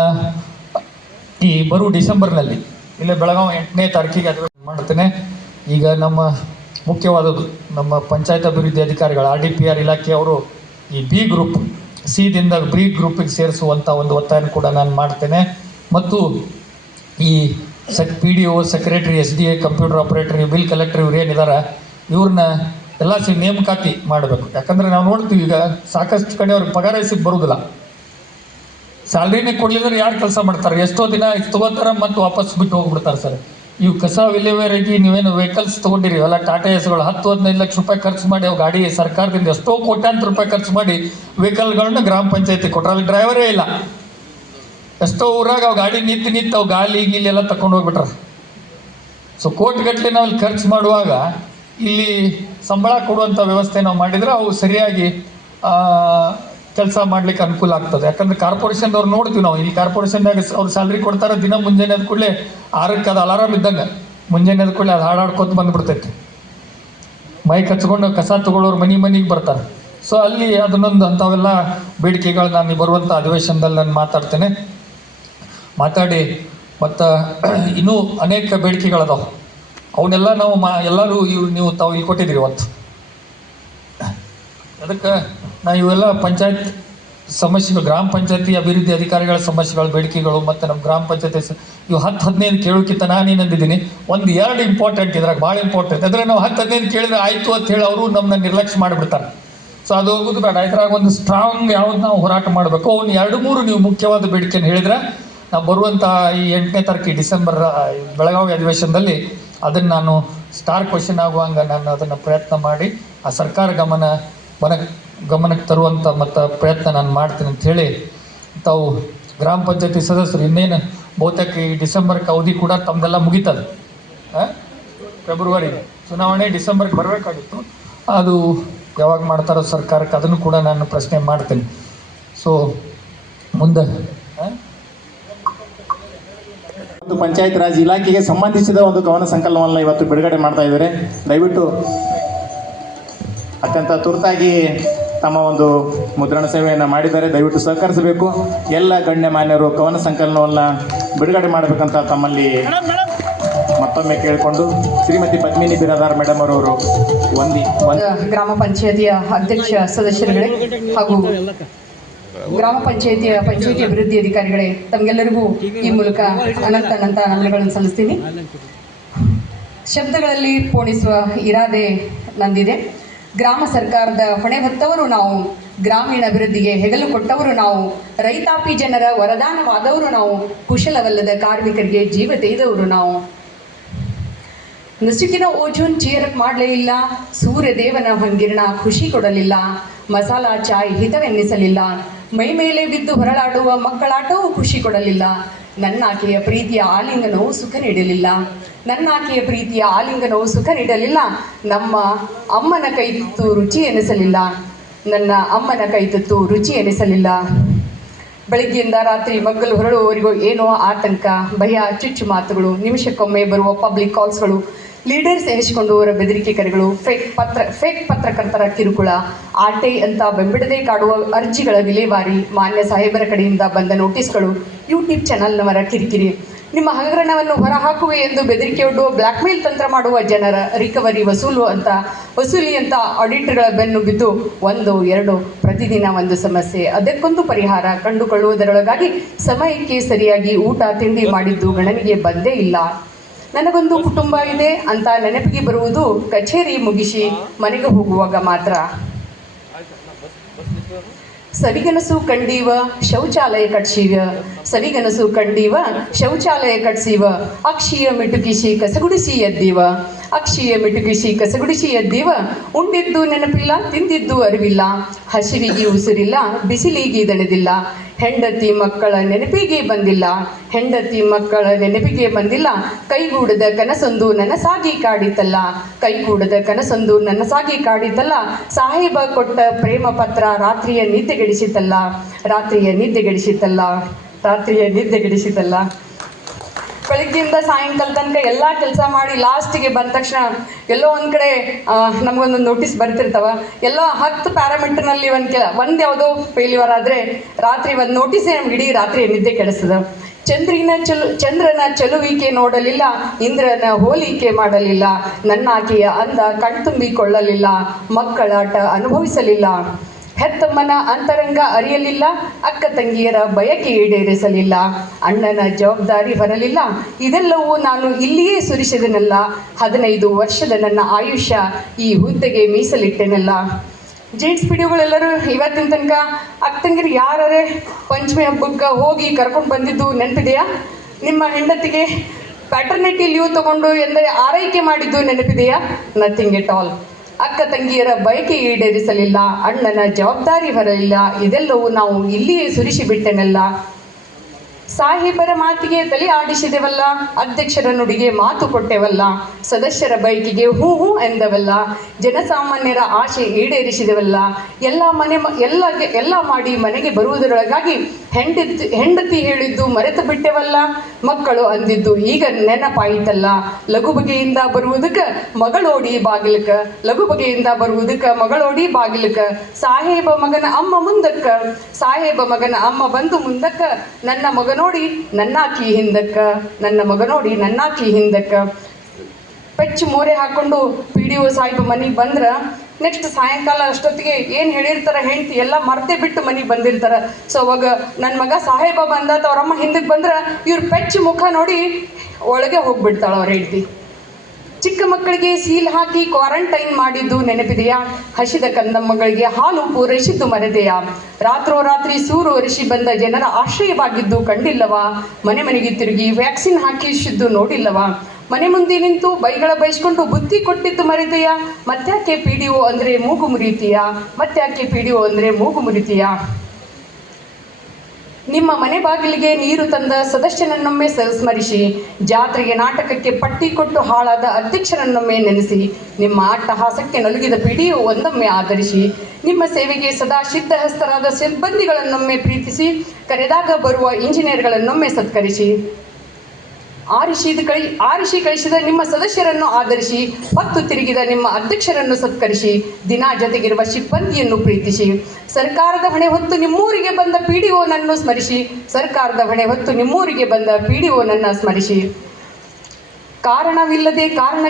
ಈ ಬರೋ ಡಿಸೆಂಬರ್ನಲ್ಲಿ ಇಲ್ಲೇ ಬೆಳಗಾವಿ 8ನೇ ತಾರೀಕಿಗೆ ಅದು ಮಾಡ್ತೇನೆ. ಈಗ ನಮ್ಮ ಮುಖ್ಯವಾದದ್ದು ನಮ್ಮ ಪಂಚಾಯತ್ ಅಭಿವೃದ್ಧಿ ಅಧಿಕಾರಿಗಳು RDPR ಇಲಾಖೆಯವರು ಈ B ಗ್ರೂಪ್ C-ದಿಂದ B ಗ್ರೂಪಿಗೆ ಸೇರಿಸುವಂಥ ಒಂದು ಒತ್ತಾಯನ ಕೂಡ ನಾನು ಮಾಡ್ತೇನೆ. ಮತ್ತು ಈ PDO, secretary, SDA, computer operator, bill collector ಇವ್ರು ಏನಿದ್ದಾರೆ ಇವ್ರನ್ನ ಎಲ್ಲ ನೇಮಕಾತಿ ಮಾಡಬೇಕು. ಯಾಕಂದರೆ ನಾವು ನೋಡ್ತೀವಿ ಈಗ ಸಾಕಷ್ಟು ಕಡೆ ಅವ್ರಿಗೆ ಪಗಾರ ಬರೋದಿಲ್ಲ. ಸ್ಯಾಲ್ರಿನೇ ಕೊಡಲಿದ್ರೆ ಯಾರು ಕೆಲಸ ಮಾಡ್ತಾರೆ? ಎಷ್ಟೋ ದಿನ ತೊಗೋತಾರೆ ಮತ್ತು ವಾಪಸ್ ಬಿಟ್ಟು ಹೋಗ್ಬಿಡ್ತಾರೆ ಸರ್. ಇವು ಕಸ ವಿಲೇವಾರಿಗೆ ನೀವೇನು ವೆಹಿಕಲ್ಸ್ ತೊಗೊಂಡಿರಿ, ಅಲ್ಲ ಟಾಟಾ ಎಸ್ಗಳು 10-15 ಲಕ್ಷ ರೂಪಾಯಿ ಖರ್ಚು ಮಾಡಿ ಅವು ಗಾಡಿ ಸರ್ಕಾರದಿಂದ ಎಷ್ಟೋ ಕೋಟ್ಯಾಂತರ ರೂಪಾಯಿ ಖರ್ಚು ಮಾಡಿ ವೆಹಿಕಲ್ಗಳನ್ನ ಗ್ರಾಮ ಪಂಚಾಯತಿ ಕೊಟ್ಟರೆ ಅಲ್ಲಿ ಡ್ರೈವರೇ ಇಲ್ಲ. ಎಷ್ಟೋ ಊರಾಗ ಅವು ಗಾಡಿ ನಿಂತು ಅವು ಗಾಲಿ ಗೀಲಿ ಎಲ್ಲ ತಗೊಂಡು ಹೋಗ್ಬಿಟ್ರೆ. ಸೊ ಕೋಟಿಗಟ್ಟಲೆ ನಾವು ಅಲ್ಲಿ ಖರ್ಚು ಮಾಡುವಾಗ ಇಲ್ಲಿ ಸಂಬಳ ಕೊಡುವಂಥ ವ್ಯವಸ್ಥೆ ನಾವು ಮಾಡಿದರೆ ಅವು ಸರಿಯಾಗಿ ಕೆಲಸ ಮಾಡ್ಲಿಕ್ಕೆ ಅನುಕೂಲ ಆಗ್ತದೆ. ಯಾಕಂದ್ರೆ ಕಾರ್ಪೊರೇಷನ್ದವ್ರು ನೋಡ್ತೀವಿ ನಾವು, ಈ ಕಾರ್ಪೊರೇಷನ್ದಾಗ ಅವ್ರು ಸ್ಯಾಲ್ರಿ ಕೊಡ್ತಾರೆ, ದಿನ ಮುಂಜಾನೆ ಅದ ಕೂಡಲೇ 6ಕ್ಕೆ ಅದು ಅಲಾರಾಮ್ ಇದ್ದಂಗೆ ಮುಂಜಾನೆ ಅದ ಕೂಡಲೇ ಅದು ಹಾಡಾಡ್ಕೊತ ಬಂದ್ಬಿಡ್ತೈತಿ. ಮೈಕ್ ಹಚ್ಕೊಂಡು ಕಸ ತಗೊಳ್ಳೋರು ಮನೆಗೆ ಬರ್ತಾರೆ. ಸೊ ಅಲ್ಲಿ ಅದನ್ನೊಂದು ಅಂಥವೆಲ್ಲ ಬೇಡಿಕೆಗಳು ನಾನು ಬರುವಂಥ ಅಧಿವೇಶನದಲ್ಲಿ ನಾನು ಮಾತಾಡ್ತೇನೆ. ಮಾತಾಡಿ ಮತ್ತು ಇನ್ನೂ ಅನೇಕ ಬೇಡಿಕೆಗಳದಾವೆ, ಅವನ್ನೆಲ್ಲ ನಾವು ಎಲ್ಲರೂ ನೀವು ತಾವು ಇಲ್ಲಿ ಕೊಟ್ಟಿದ್ದೀರಿ ಇವತ್ತು. ಅದಕ್ಕೆ ನಾವು ಇವೆಲ್ಲ ಪಂಚಾಯತ್ ಸಮಸ್ಯೆಗಳು, ಗ್ರಾಮ ಪಂಚಾಯತಿ ಅಭಿವೃದ್ಧಿ ಅಧಿಕಾರಿಗಳ ಸಮಸ್ಯೆಗಳು, ಬೇಡಿಕೆಗಳು ಮತ್ತು ನಮ್ಮ ಗ್ರಾಮ ಪಂಚಾಯತಿ ಇವು 10-15 ಕೇಳೋಕ್ಕಿಂತ ನಾನೇನಂದಿದ್ದೀನಿ, 1-2 ಇಂಪಾರ್ಟೆಂಟ್ ಇದ್ರಾಗ ಭಾಳ ಇಂಪಾರ್ಟೆಂಟ್. ಅಂದರೆ ನಾವು 10-15 ಕೇಳಿದ್ರೆ ಆಯಿತು ಅಂತ ಹೇಳಿ ಅವರು ನಮ್ಮನ್ನ ನಿರ್ಲಕ್ಷ್ಯ ಮಾಡಿಬಿಡ್ತಾರೆ. ಸೊ ಅದು ಹೋಗೋದು ಬೇಡ. ಇದ್ರಾಗ ಒಂದು ಸ್ಟ್ರಾಂಗ್ ಯಾವ್ದು ನಾವು ಹೋರಾಟ ಮಾಡಬೇಕು, ಅವ್ನು 2-3 ನೀವು ಮುಖ್ಯವಾದ ಬೇಡಿಕೆಯನ್ನು ಹೇಳಿದ್ರೆ ನಾವು ಬರುವಂಥ ಈ 8ನೇ ತಾರೀಕು ಡಿಸೆಂಬರ್ ಬೆಳಗಾವಿ ಅಧಿವೇಶನದಲ್ಲಿ ಅದನ್ನು ನಾನು ಸ್ಟಾರ್ ಕ್ವಶನ್ ಆಗುವಂಗೆ ನಾನು ಅದನ್ನು ಪ್ರಯತ್ನ ಮಾಡಿ ಆ ಸರ್ಕಾರ ಗಮನಕ್ಕೆ ತರುವಂಥ ಮತ್ತು ಪ್ರಯತ್ನ ನಾನು ಮಾಡ್ತೀನಿ ಅಂಥೇಳಿ, ತಾವು ಗ್ರಾಮ ಪಂಚಾಯತಿ ಸದಸ್ಯರು ಇನ್ನೇನು ಬಹುತೇಕ ಈ ಡಿಸೆಂಬರ್ಗೆ ಅವಧಿ ಕೂಡ ತಮ್ಮದೆಲ್ಲ ಮುಗೀತದೆ. ಫೆಬ್ರವರಿಗೆ ಚುನಾವಣೆ ಡಿಸೆಂಬರ್ಗೆ ಬರಬೇಕಾಗಿತ್ತು, ಅದು ಯಾವಾಗ ಮಾಡ್ತಾರೋ ಸರ್ಕಾರಕ್ಕೆ ಅದನ್ನು ಕೂಡ ನಾನು ಪ್ರಶ್ನೆ ಮಾಡ್ತೀನಿ. ಸೊ ಮುಂದೆ ಒಂದು ಪಂಚಾಯತ್ ರಾಜ್ ಇಲಾಖೆಗೆ ಸಂಬಂಧಿಸಿದ ಒಂದು ಕವನ ಸಂಕಲನವನ್ನು ಇವತ್ತು ಬಿಡುಗಡೆ ಮಾಡ್ತಾ ಇದ್ದಾರೆ. ದಯವಿಟ್ಟು ಅತ್ಯಂತ ತುರ್ತಾಗಿ ತಮ್ಮ ಒಂದು ಮುದ್ರಣ ಸೇವೆಯನ್ನು ಮಾಡಿದ್ದಾರೆ, ದಯವಿಟ್ಟು ಸಹಕರಿಸಬೇಕು. ಎಲ್ಲ ಗಣ್ಯಮಾನ್ಯರು ಕವನ ಸಂಕಲನವನ್ನು ಬಿಡುಗಡೆ ಮಾಡಬೇಕಂತ ತಮ್ಮಲ್ಲಿ ಮತ್ತೊಮ್ಮೆ ಕೇಳಿಕೊಂಡು ಶ್ರೀಮತಿ ಪದ್ಮಿನಿ ಬಿರಾದಾರ್ ಮೇಡಮ್ ಅವರು ಗ್ರಾಮ ಪಂಚಾಯತಿಯ ಅಧ್ಯಕ್ಷ ಸದಸ್ಯರುಗಳೇ ಹಾಗೂ ಗ್ರಾಮ ಪಂಚಾಯತಿ ಅಭಿವೃದ್ಧಿ ಅಧಿಕಾರಿಗಳೇ, ತಮಗೆಲ್ಲರಿಗೂ ಈ ಮೂಲಕ ಅನಂತ ವಂದನೆಗಳನ್ನು ಸಲ್ಲಿಸ್ತೀನಿ. ಶಬ್ದಗಳಲ್ಲಿ ಪೋಣಿಸುವ ಇರಾದೆ ನಂದಿದೆ. ಗ್ರಾಮ ಸರ್ಕಾರದ ಹೊಣೆ ಹೊತ್ತವರು ನಾವು, ಗ್ರಾಮೀಣ ಅಭಿವೃದ್ಧಿಗೆ ಹೆಗಲು ಕೊಟ್ಟವರು ನಾವು, ರೈತಾಪಿ ಜನರ ವರದಾನವಾದವರು ನಾವು, ಕುಶಲವಲ್ಲದ ಕಾರ್ಮಿಕರಿಗೆ ಜೀವ ತೆಗೆದವರು ನಾವು. ನಸುಕಿನ ಓಜೋನ್ ಚೇರಪ್ ಮಾಡಲೇ ಇಲ್ಲ, ಸೂರ್ಯ ದೇವನ ಹಂಗಿರಣ ಖುಷಿ ಕೊಡಲಿಲ್ಲ, ಮಸಾಲಾ ಚಾಯ್ ಹಿತವೆನ್ನಿಸಲಿಲ್ಲ, ಮೈ ಮೇಲೆ ಬಿದ್ದು ಹೊರಳಾಡುವ ಮಕ್ಕಳಾಟವೂ ಖುಷಿ ಕೊಡಲಿಲ್ಲ, ನನ್ನಾಕೆಯ ಪ್ರೀತಿಯ ಆಲಿಂಗನವು ಸುಖ ನೀಡಲಿಲ್ಲ, ನನ್ನಾಕೆಯ ಪ್ರೀತಿಯ ಆಲಿಂಗನವು ಸುಖ ನೀಡಲಿಲ್ಲ, ನಮ್ಮ ಅಮ್ಮನ ಕೈ ತುತ್ತು ರುಚಿ ಎನಿಸಲಿಲ್ಲ, ನನ್ನ ಅಮ್ಮನ ಕೈ ತುತ್ತು ರುಚಿ ಎನಿಸಲಿಲ್ಲ. ಬೆಳಗ್ಗೆಯಿಂದ ರಾತ್ರಿ ಮಗ್ಗಲು ಹೊರಡುವವರೆಗೂ ಏನೋ ಆತಂಕ, ಭಯ, ಚುಚ್ಚು ಮಾತುಗಳು, ನಿಮಿಷಕ್ಕೊಮ್ಮೆ ಬರುವ ಪಬ್ಲಿಕ್ ಕಾಲ್ಸ್ಗಳು, ಲೀಡರ್ಸ್ ಎನಿಸಿಕೊಂಡವರ ಬೆದರಿಕೆ ಕರೆಗಳು, ಫೇಕ್ ಪತ್ರಕರ್ತರ ಕಿರುಕುಳ, ಆಟೆ ಅಂತ ಬೆಂಬಿಡದೆ ಕಾಡುವ ಅರ್ಜಿಗಳ ವಿಲೇವಾರಿ, ಮಾನ್ಯ ಸಾಹೇಬರ ಕಡೆಯಿಂದ ಬಂದ ನೋಟಿಸ್ಗಳು, ಯೂಟ್ಯೂಬ್ ಚಾನಲ್ನವರ ಕಿರಿಕಿರಿ, ನಿಮ್ಮ ಹಗರಣವನ್ನು ಹೊರಹಾಕುವೆ ಎಂದು ಬೆದರಿಕೆಯೊಡ್ಡುವ ಬ್ಲ್ಯಾಕ್ಮೇಲ್ ತಂತ್ರ ಮಾಡುವ ಜನರ ರಿಕವರಿ ವಸೂಲಿ ಅಂತ ಆಡಿಟರ್ಗಳ ಬೆನ್ನು ಬಿದ್ದು 1-2 ಪ್ರತಿದಿನ ಒಂದು ಸಮಸ್ಯೆ, ಅದಕ್ಕೊಂದು ಪರಿಹಾರ ಕಂಡುಕೊಳ್ಳುವುದರೊಳಗಾಗಿ ಸಮಯಕ್ಕೆ ಸರಿಯಾಗಿ ಊಟ ತಿಂಡಿ ಮಾಡಿದ್ದು ಗಣನೆಗೆ ಬಂದೇ ಇಲ್ಲ. ನನಗೊಂದು ಕುಟುಂಬ ಇದೆ ಅಂತ ನೆನಪಿಗೆ ಬರುವುದು ಕಚೇರಿ ಮುಗಿಸಿ ಮನೆಗೆ ಹೋಗುವಾಗ ಮಾತ್ರ. ಸವಿಗನಸು ಕಂಡೀವ ಶೌಚಾಲಯ ಕಟ್ಸೀವ, ಸವಿಗನಸು ಕಂಡೀವ ಶೌಚಾಲಯ ಕಟ್ಸೀವ, ಅಕ್ಷಿಯ ಮಿಟುಕಿಸಿ ಕಸಗುಡಿಸಿ ಎದ್ದೀವ, ಅಕ್ಷಿಯ ಮಿಟುಕಿಸಿ ಕಸಗುಡಿಸಿ ಎದ್ದೀವ, ಉಂಡಿದ್ದು ನೆನಪಿಲ್ಲ ತಿಂದಿದ್ದು ಅರಿವಿಲ್ಲ, ಹಸಿವಿಗೆ ಉಸಿರಿಲ್ಲ ಬಿಸಿಲಿಗೆ ದಣಿದಿಲ್ಲ, ಹೆಂಡತಿ ಮಕ್ಕಳ ನೆನಪಿಗೆ ಬಂದಿಲ್ಲ, ಹೆಂಡತಿ ಮಕ್ಕಳ ನೆನಪಿಗೆ ಬಂದಿಲ್ಲ, ಕೈಗೂಡದ ಕನಸೊಂದು ನನಸಾಗಿ ಕಾಡಿತಲ್ಲ, ಕೈಗೂಡದ ಕನಸೊಂದು ನನಸಾಗಿ ಕಾಡಿತಲ್ಲ, ಸಾಹೇಬ ಕೊಟ್ಟ ಪ್ರೇಮ ಪತ್ರ ರಾತ್ರಿಯ ನಿದ್ದೆಗೆಡಿಸಿತಲ್ಲ, ರಾತ್ರಿಯ ನಿದ್ದೆಗೆಡಿಸಿತಲ್ಲ, ರಾತ್ರಿಯ ನಿದ್ದೆಗೆಡಿಸಿತಲ್ಲ. ಬೆಳಗ್ಗೆಯಿಂದ ಸಾಯಂಕಾಲ ತನಕ ಎಲ್ಲ ಕೆಲಸ ಮಾಡಿ ಲಾಸ್ಟಿಗೆ ಬಂದ ತಕ್ಷಣ ಎಲ್ಲೋ ಒಂದು ಕಡೆ ನಮಗೊಂದು ನೋಟಿಸ್ ಬರ್ತಿರ್ತವ, ಎಲ್ಲೋ 10 ಪ್ಯಾರಾಮೀಟರ್ನಲ್ಲಿ ಒಂದು ಯಾವುದೋ ಫೇಲ್ಯೂರ್ ಆದರೆ ರಾತ್ರಿ ಒಂದು ನೋಟಿಸೇ ನಮ್ಗೆ ಇಡೀ ರಾತ್ರಿ ನಿದ್ದೆ ಕೆಡಿಸ್ತದ. ಚಂದ್ರನ ಚಲುವಿಕೆ ನೋಡಲಿಲ್ಲ, ಇಂದ್ರನ ಹೋಲಿಕೆ ಮಾಡಲಿಲ್ಲ, ನನ್ನಾಕೆಯ ಅಂದ ಕಣ್ತುಂಬಿಕೊಳ್ಳಲಿಲ್ಲ, ಮಕ್ಕಳಾಟ ಅನುಭವಿಸಲಿಲ್ಲ, ಹೆತ್ತಮ್ಮನ ಅಂತರಂಗ ಅರಿಯಲಿಲ್ಲ, ಅಕ್ಕ ತಂಗಿಯರ ಬಯಕೆ ಈಡೇರಿಸಲಿಲ್ಲ, ಅಣ್ಣನ ಜವಾಬ್ದಾರಿ ಹೊರಲಿಲ್ಲ, ಇದೆಲ್ಲವೂ ನಾನು ಇಲ್ಲಿಯೇ ಸುರಿಸಿದೆನಲ್ಲ, 15 ವರ್ಷದ ನನ್ನ ಆಯುಷ್ಯ ಈ ಹುದ್ದೆಗೆ ಮೀಸಲಿಟ್ಟೆನಲ್ಲ. ಜೇಂಟ್ಸ್ ಪಿಡಿಯೋಗಳೆಲ್ಲರೂ ಇವತ್ತಿನ ತನಕ ಅಕ್ಕ ತಂಗಿರು ಯಾರೇ ಪಂಚಮಿ ಹಬ್ಬಕ್ಕೆ ಹೋಗಿ ಕರ್ಕೊಂಡು ಬಂದಿದ್ದು ನೆನಪಿದೆಯಾ? ನಿಮ್ಮ ಹೆಂಡತಿಗೆ ಪ್ಯಾಟರ್ನಿಟಿ ಲೀವ್ ತಗೊಂಡು ಎಂದರೆ ಆರೈಕೆ ಮಾಡಿದ್ದು ನೆನಪಿದೆಯಾ? Nothing at all. ಅಕ್ಕ ತಂಗಿಯರ ಬಯಕೆ ಈಡೇರಿಸಲಿಲ್ಲ, ಅಣ್ಣನ ಜವಾಬ್ದಾರಿ ಹೊರಲಿಲ್ಲ, ಇದೆಲ್ಲವೂ ನಾವು ಇಲ್ಲಿಯೇ ಸುರಿಸಿಬಿಟ್ಟೆನಲ್ಲ. ಸಾಹೇಬರ ಮಾತಿಗೆ ತಲೆ ಆಡಿಸಿದೆವಲ್ಲ, ಅಧ್ಯಕ್ಷರ ನುಡಿಗೆ ಮಾತು ಕೊಟ್ಟೆವಲ್ಲ, ಸದಸ್ಯರ ಬೈಕಿಗೆ ಹೂ ಹೂ ಎಂದವಲ್ಲ, ಜನಸಾಮಾನ್ಯರ ಆಶೆ ಈಡೇರಿಸಿದೆವಲ್ಲ, ಎಲ್ಲ ಮಾಡಿ ಮನೆಗೆ ಬರುವುದರೊಳಗಾಗಿ ಹೆಂಡತಿ ಹೇಳಿದ್ದು ಮರೆತು ಬಿಟ್ಟೆವಲ್ಲ, ಮಕ್ಕಳು ಅಂದಿದ್ದು ಈಗ ನೆನಪಾಯಿತಲ್ಲ, ಲಘು ಬಗೆಯಿಂದ ಬರುವುದಕ್ಕೆ ಮಗಳೋಡಿ ಬಾಗಿಲಕ, ಲಘು ಬಗೆಯಿಂದ ಬರುವುದಕ್ಕೆ ಮಗಳೋಡಿ ಬಾಗಿಲಕ, ಸಾಹೇಬ ಮಗನ ಅಮ್ಮ ಮುಂದಕ್ಕ, ಸಾಹೇಬ ಮಗನ ಅಮ್ಮ ಬಂದು ಮುಂದಕ್ಕ, ನನ್ನ ಮಗ ನೋಡಿ ನನ್ನಾಕಿ ಹಿಂದಕ್ಕ, ನನ್ನ ಮಗ ನೋಡಿ ನನ್ನಾಕಿ ಹಿಂದಕ್ಕ. ಪೆಚ್ಚು ಮೋರೆ ಹಾಕೊಂಡು PDO ಸಾಹೇಬ ಮನೆಗೆ ಬಂದ್ರೆ ನೆಕ್ಸ್ಟ್ ಸಾಯಂಕಾಲ ಅಷ್ಟೊತ್ತಿಗೆ ಏನು ಹೇಳಿರ್ತಾರೆ ಹೆಂಡತಿ ಎಲ್ಲ ಮರ್ತೇ ಬಿಟ್ಟು ಮನೆಗೆ ಬಂದಿರ್ತಾರೆ. ಸೊ ಅವಾಗ ನನ್ನ ಮಗ ಸಾಹೇಬ ಬಂದಾತ ಅವ್ರಮ್ಮ ಹಿಂದಕ್ಕೆ ಬಂದ್ರೆ ಇವ್ರ ಪೆಚ್ಚು ಮುಖ ನೋಡಿ ಒಳಗೆ ಹೋಗ್ಬಿಡ್ತಾಳೆ ಅವ್ರ ಹೆಂಡತಿ. ಚಿಕ್ಕ ಮಕ್ಕಳಿಗೆ ಸೀಲ್ ಹಾಕಿ ಕ್ವಾರಂಟೈನ್ ಮಾಡಿದ್ದು ನೆನಪಿದೆಯಾ? ಹಸಿದ ಕಂದಮ್ಮಗಳಿಗೆ ಹಾಲು ಪೂರೈಸಿದ್ದು ಮರೆದೆಯಾ? ರಾತ್ರೋರಾತ್ರಿ ಸೂರು ಒರೆಸಿ ಬಂದ ಜನರ ಆಶ್ರಯವಾಗಿದ್ದು ಕಂಡಿಲ್ಲವಾ? ಮನೆ ಮನೆಗೆ ತಿರುಗಿ ವ್ಯಾಕ್ಸಿನ್ ಹಾಕಿಸಿದ್ದು ನೋಡಿಲ್ಲವಾ? ಮನೆ ಮುಂದೆ ನಿಂತು ಬೈಗಳ ಬಯಸ್ಕೊಂಡು ಬುದ್ಧಿ ಕೊಟ್ಟಿದ್ದು ಮರೆದೆಯಾ? ಮತ್ತ್ಯಾಕೆ PDO ಅಂದರೆ ಮೂಗು ಮುರಿತೀಯಾ? ಮತ್ತ್ಯಾಕೆ PDO ಅಂದರೆ ಮೂಗು ಮುರಿತೀಯಾ? ನಿಮ್ಮ ಮನೆ ಬಾಗಿಲಿಗೆ ನೀರು ತಂದ ಸದಸ್ಯನನ್ನೊಮ್ಮೆ ಸ್ಮರಿಸಿ, ಜಾತ್ರೆಗೆ ನಾಟಕಕ್ಕೆ ಪಟ್ಟಿ ಕೊಟ್ಟು ಹಾಳಾದ ಅಧ್ಯಕ್ಷರನ್ನೊಮ್ಮೆ ನೆನೆಸಿ, ನಿಮ್ಮ ಅಟ್ಟಹಾಸಕ್ಕೆ ನಲುಗಿದ PDO ಒಂದೊಮ್ಮೆ ಆಧರಿಸಿ, ನಿಮ್ಮ ಸೇವೆಗೆ ಸದಾ ಸಿದ್ಧಹಸ್ತರಾದ ಸಿಬ್ಬಂದಿಗಳನ್ನೊಮ್ಮೆ ಪ್ರೀತಿಸಿ, ಕರೆದಾಗ ಬರುವ ಇಂಜಿನಿಯರ್ಗಳನ್ನೊಮ್ಮೆ ಸತ್ಕರಿಸಿ, ಆರಿಸಿ ಕಳಿಸಿದ ನಿಮ್ಮ ಸದಸ್ಯರನ್ನು ಆಧರಿಸಿ, ಹೊತ್ತು ತಿರುಗಿದ ನಿಮ್ಮ ಅಧ್ಯಕ್ಷರನ್ನು ಸತ್ಕರಿಸಿ, ದಿನ ಜೊತೆಗಿರುವ ಸಿಬ್ಬಂದಿಯನ್ನು ಪ್ರೀತಿಸಿ, ಸರ್ಕಾರದ ಹೊಣೆ ಹೊತ್ತು ನಿಮ್ಮೂರಿಗೆ ಬಂದ PDOನನ್ನು ಸ್ಮರಿಸಿ, ಸರ್ಕಾರದ ಹೊಣೆ ಹೊತ್ತು ನಿಮ್ಮೂರಿಗೆ ಬಂದ PDOನನ್ನು ಸ್ಮರಿಸಿ. ಕಾರಣವಿಲ್ಲದೆ ಕಾರಣ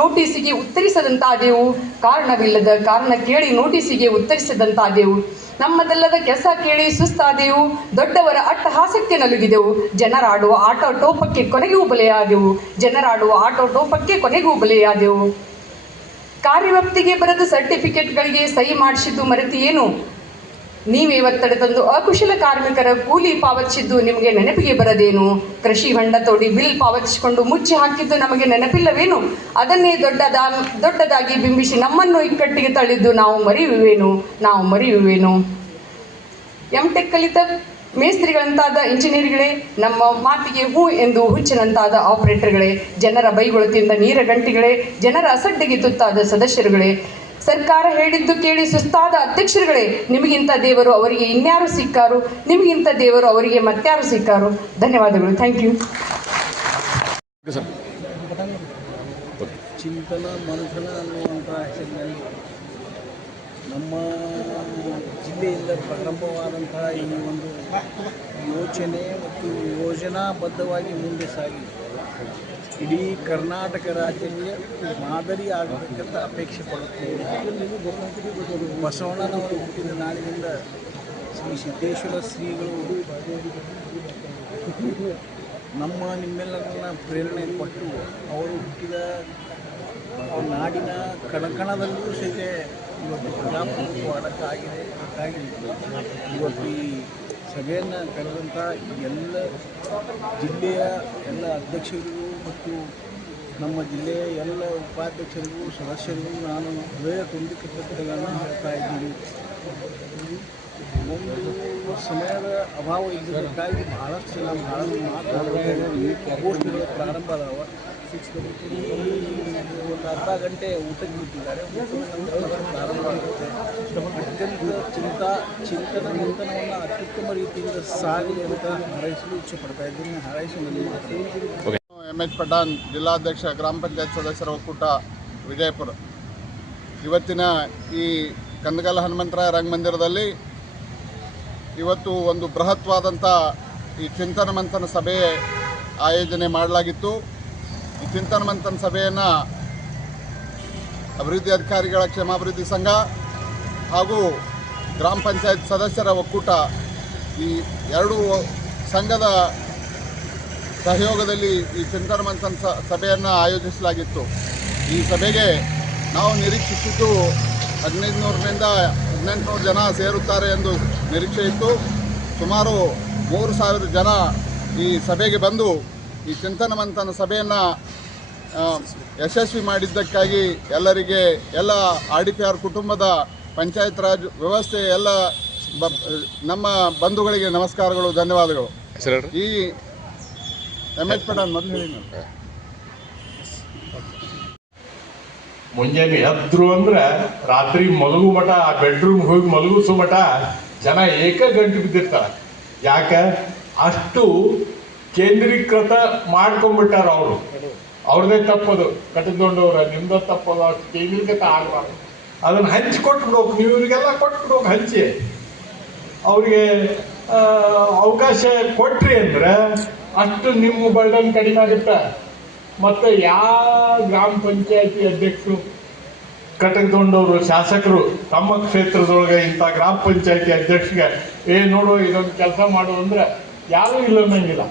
ನೋಟಿಸಿಗೆ ಉತ್ತರಿಸದಂತಾದೆವು, ಕಾರಣವಿಲ್ಲದ ಕಾರಣ ಕೇಳಿ ನೋಟಿಸಿಗೆ ಉತ್ತರಿಸದಂತಾದೆವು, ನಮ್ಮದಲ್ಲದ ಕೆಲಸ ಕೇಳಿ ಸುಸ್ತಾದೆವು, ದೊಡ್ಡವರ ಅಟ್ಟಹಾಸಕ್ಕೆ ನಲುಗಿದೆವು, ಜನರಾಡುವ ಆಟೋಟೋಪಕ್ಕೆ ಕೊನೆಗೂ ಬಲಿಯಾದೆವು, ಜನರಾಡುವ ಆಟೋಟೋಪಕ್ಕೆ ಕೊನೆಗೂ ಬಲಿಯಾದೆವು. ಕಾರ್ಯವ್ಯಾಪ್ತಿಗೆ ಬರೆದ ಸರ್ಟಿಫಿಕೇಟ್ಗಳಿಗೆ ಸಹಿ ಮಾಡಿಸಿದ್ದು ಮರೆತಿಯೇನು? ನೀವೇ ಒತ್ತಡ ತಂದು ಅಕುಶಲ ಕಾರ್ಮಿಕರ ಕೂಲಿ ಪಾವತಿಸಿದ್ದು ನಿಮಗೆ ನೆನಪಿಗೆ ಬರದೇನು? ಕೃಷಿ ಹೊಂಡ ತೋಡಿ ಬಿಲ್ ಪಾವತಿಸಿಕೊಂಡು ಮುಚ್ಚಿ ಹಾಕಿದ್ದು ನಮಗೆ ನೆನಪಿಲ್ಲವೇನು? ಅದನ್ನೇ ದೊಡ್ಡದಾಗಿ ಬಿಂಬಿಸಿ ನಮ್ಮನ್ನು ಇಕ್ಕಟ್ಟಿಗೆ ತಳ್ಳಿದ್ದು ನಾವು ಮರೆಯುವೇನು? MTech ಕಲಿತ ಮೇಸ್ತ್ರಿಗಳಂತಾದ ಇಂಜಿನಿಯರ್ಗಳೇ, ನಮ್ಮ ಮಾತಿಗೆ ಹೂ ಎಂದು ಹುಚ್ಚಿನಂತಾದ ಆಪರೇಟರ್ಗಳೇ, ಜನರ ಬೈಗೊಳತಿಯಿಂದ ನೀರ ಗಂಟಿಗಳೇ, ಜನರ ಅಸಡ್ಡೆಗೆ ತುತ್ತಾದ ಸದಸ್ಯರುಗಳೇ, ಸರ್ಕಾರ ಹೇಳಿದ್ದು ಕೇಳಿ ಸುಸ್ತಾದ ಅಧ್ಯಕ್ಷರುಗಳೇ, ನಿಮಗಿಂತ ದೇವರು ಅವರಿಗೆ ಇನ್ಯಾರು ಸಿಕ್ಕಾರು? ನಿಮಗಿಂತ ದೇವರು ಅವರಿಗೆ ಮತ್ಯಾರು ಸಿಕ್ಕಾರು? ಧನ್ಯವಾದಗಳು. Thank you. ಚಿಂತನ ಮಂಥನ ಅನ್ನುವಂಥ ಹೆಸರಿನಲ್ಲಿ ನಮ್ಮ ಜಿಲ್ಲೆಯಿಂದ ಪ್ರಾರಂಭವಾದಂತಹ ಈ ಒಂದು ಯೋಚನೆ ಮತ್ತು ಯೋಜನಾಬದ್ಧವಾಗಿ ಮುಂದೆ ಸಾಗಿ ಇಡೀ ಕರ್ನಾಟಕ ರಾಜ್ಯಕ್ಕೆ ಮಾದರಿ ಆಗಬೇಕಂತ ಅಪೇಕ್ಷೆ ಪಡುತ್ತೇವೆ. ಬಸವಣ್ಣನವರು ಹುಟ್ಟಿದ ನಾಳಿನಿಂದ ಶ್ರೀ ಸಿದ್ದೇಶ್ವರ ಶ್ರೀಗಳು ನಿಮ್ಮೆಲ್ಲರನ್ನ ಪ್ರೇರಣೆ ಕೊಟ್ಟು ಅವರು ಹುಟ್ಟಿದ ನಾಡಿನ ಕಣಕಣದಲ್ಲೂ ಸಹಿತ ಇವತ್ತು ಪ್ರಜಾಪ್ರಭುತ್ವ ಅಡಕಾಗಿದೆ. ಹಾಗಾಗಿ ಇವತ್ತು ಈ ಸಭೆಯನ್ನು ಕರೆದಂಥ ಎಲ್ಲ ಜಿಲ್ಲೆಯ ಎಲ್ಲ ಅಧ್ಯಕ್ಷರಿಗೂ ಮತ್ತು ನಮ್ಮ ಜಿಲ್ಲೆಯ ಎಲ್ಲ ಉಪಾಧ್ಯಕ್ಷರಿಗೂ ಸದಸ್ಯರಿಗೂ ನಾನು ಹೃದಯ ತುಂಬಿ ಕೃತಜ್ಞತೆಗಳನ್ನು ಹೇಳ್ತಾ ಇದ್ದೀನಿ. ಒಂದು ಸಮಯದ ಅಭಾವ ಇದ್ದಕ್ಕಾಗಿ ಬಹಳಷ್ಟು ಗೋಷ್ಠಿಗಳು ಪ್ರಾರಂಭ ಅದಾವ. ಒಂದು ಅರ್ಧ ಗಂಟೆ ಊಟಕ್ಕೆ ಬಿಟ್ಟಿದ್ದಾರೆ. ಪ್ರಾರಂಭ ಆಗುತ್ತೆ. ಅತ್ಯಂತ ಚಿಂತನ ಮಂಥನವನ್ನು ಅತ್ಯುತ್ತಮ ರೀತಿಯಿಂದ ಸಾಗಲಿ ಅಂತ ಹಾರೈಸಲು ಇಚ್ಛೆ ಪಡ್ತಾ ಇದ್ದೀನಿ. ಹಾರೈಸಿನಲ್ಲಿ MH ಪಠಾಣ್, ಜಿಲ್ಲಾಧ್ಯಕ್ಷ, ಗ್ರಾಮ ಪಂಚಾಯತ್ ಸದಸ್ಯರ ಒಕ್ಕೂಟ, ವಿಜಯಪುರ. ಇವತ್ತಿನ ಈ ಕಂದಗಲ್ ಹನುಮಂತರಾಯ ರಂಗಮಂದಿರದಲ್ಲಿ ಇವತ್ತು ಒಂದು ಬೃಹತ್ವಾದಂಥ ಈ ಚಿಂತನ ಮಂಥನ ಸಭೆ ಆಯೋಜನೆ ಮಾಡಲಾಗಿತ್ತು. ಈ ಚಿಂತನ ಮಂಥನ ಸಭೆಯನ್ನು ಅಭಿವೃದ್ಧಿ ಅಧಿಕಾರಿಗಳ ಕ್ಷೇಮಾಭಿವೃದ್ಧಿ ಸಂಘ ಹಾಗೂ ಗ್ರಾಮ ಪಂಚಾಯತ್ ಸದಸ್ಯರ ಒಕ್ಕೂಟ ಈ ಎರಡೂ ಸಂಘದ ಸಹಯೋಗದಲ್ಲಿ ಈ ಚಿಂತನ ಮಂಥನ ಸಭೆಯನ್ನು ಆಯೋಜಿಸಲಾಗಿತ್ತು. ಈ ಸಭೆಗೆ ನಾವು ನಿರೀಕ್ಷಿಸಿದ್ದು 1500ರಿಂದ 1800 ಜನ ಸೇರುತ್ತಾರೆ ಎಂದು ನಿರೀಕ್ಷೆ ಇತ್ತು. ಸುಮಾರು 3000 ಜನ ಈ ಸಭೆಗೆ ಬಂದು ಈ ಚಿಂತನ ಮಂಥನ ಸಭೆಯನ್ನು ಯಶಸ್ವಿ ಮಾಡಿದ್ದಕ್ಕಾಗಿ ಎಲ್ಲರಿಗೆ, ಎಲ್ಲ RDPR ಕುಟುಂಬದ, ಪಂಚಾಯತ್ ರಾಜ್ ವ್ಯವಸ್ಥೆ ಎಲ್ಲ ನಮ್ಮ ಬಂಧುಗಳಿಗೆ ನಮಸ್ಕಾರಗಳು, ಧನ್ಯವಾದಗಳು. ಈ MS ಪಠಾಣ್ ಮೊದಲು ಹೇಳಿ ನಾನು. ಮುಂಜಾನೆ ಎದ್ರು ಅಂದ್ರೆ ರಾತ್ರಿ ಮಲಗು ಮಠ ಬೆಡ್ರೂಮ್ ಹೋಗಿ ಮಲಗಿಸೋ ಮಠ ಜನ ಗಂಟು ಬಿದ್ದಿರ್ತಾರೆ. ಯಾಕೆ ಅಷ್ಟು ಕೇಂದ್ರೀಕೃತ ಮಾಡ್ಕೊಂಡ್ಬಿಟ್ಟಾರ ಅವರು. ಅವ್ರದೇ ತಪ್ಪದು, ಕಟ್ಟಿಕೊಂಡವ್ರ ನಿಮ್ದ ತಪ್ಪದು, ಅಷ್ಟು ಕೇಂದ್ರೀಕೃತ ಆಗಬಾರ್ದು. ಅದನ್ನು ಹಂಚಿಕೊಟ್ಬಿಡೋಕೆ, ನೀವು ಇವರಿಗೆಲ್ಲ ಕೊಟ್ಬಿಡೋಕೆ ಹಂಚಿ ಅವ್ರಿಗೆ ಅವಕಾಶ ಕೊಟ್ರಿ ಅಂದ್ರೆ ಅಷ್ಟು ನಿಮ್ಮ ಬರ್ಡನ್ ಕಡಿಮೆ ಆಗುತ್ತೆ. ಮತ್ತು ಯಾವ ಗ್ರಾಮ ಪಂಚಾಯತಿ ಅಧ್ಯಕ್ಷರು ಕಟಕದೊಂಡವರು ಶಾಸಕರು ತಮ್ಮ ಕ್ಷೇತ್ರದೊಳಗೆ ಇಂಥ ಗ್ರಾಮ ಪಂಚಾಯತಿ ಅಧ್ಯಕ್ಷಗೆ ನೋಡು ಇದೊಂದು ಕೆಲಸ ಮಾಡು ಅಂದ್ರೆ ಯಾರೂ ಇಲ್ಲ ಅನ್ನಂಗಿಲ್ಲ.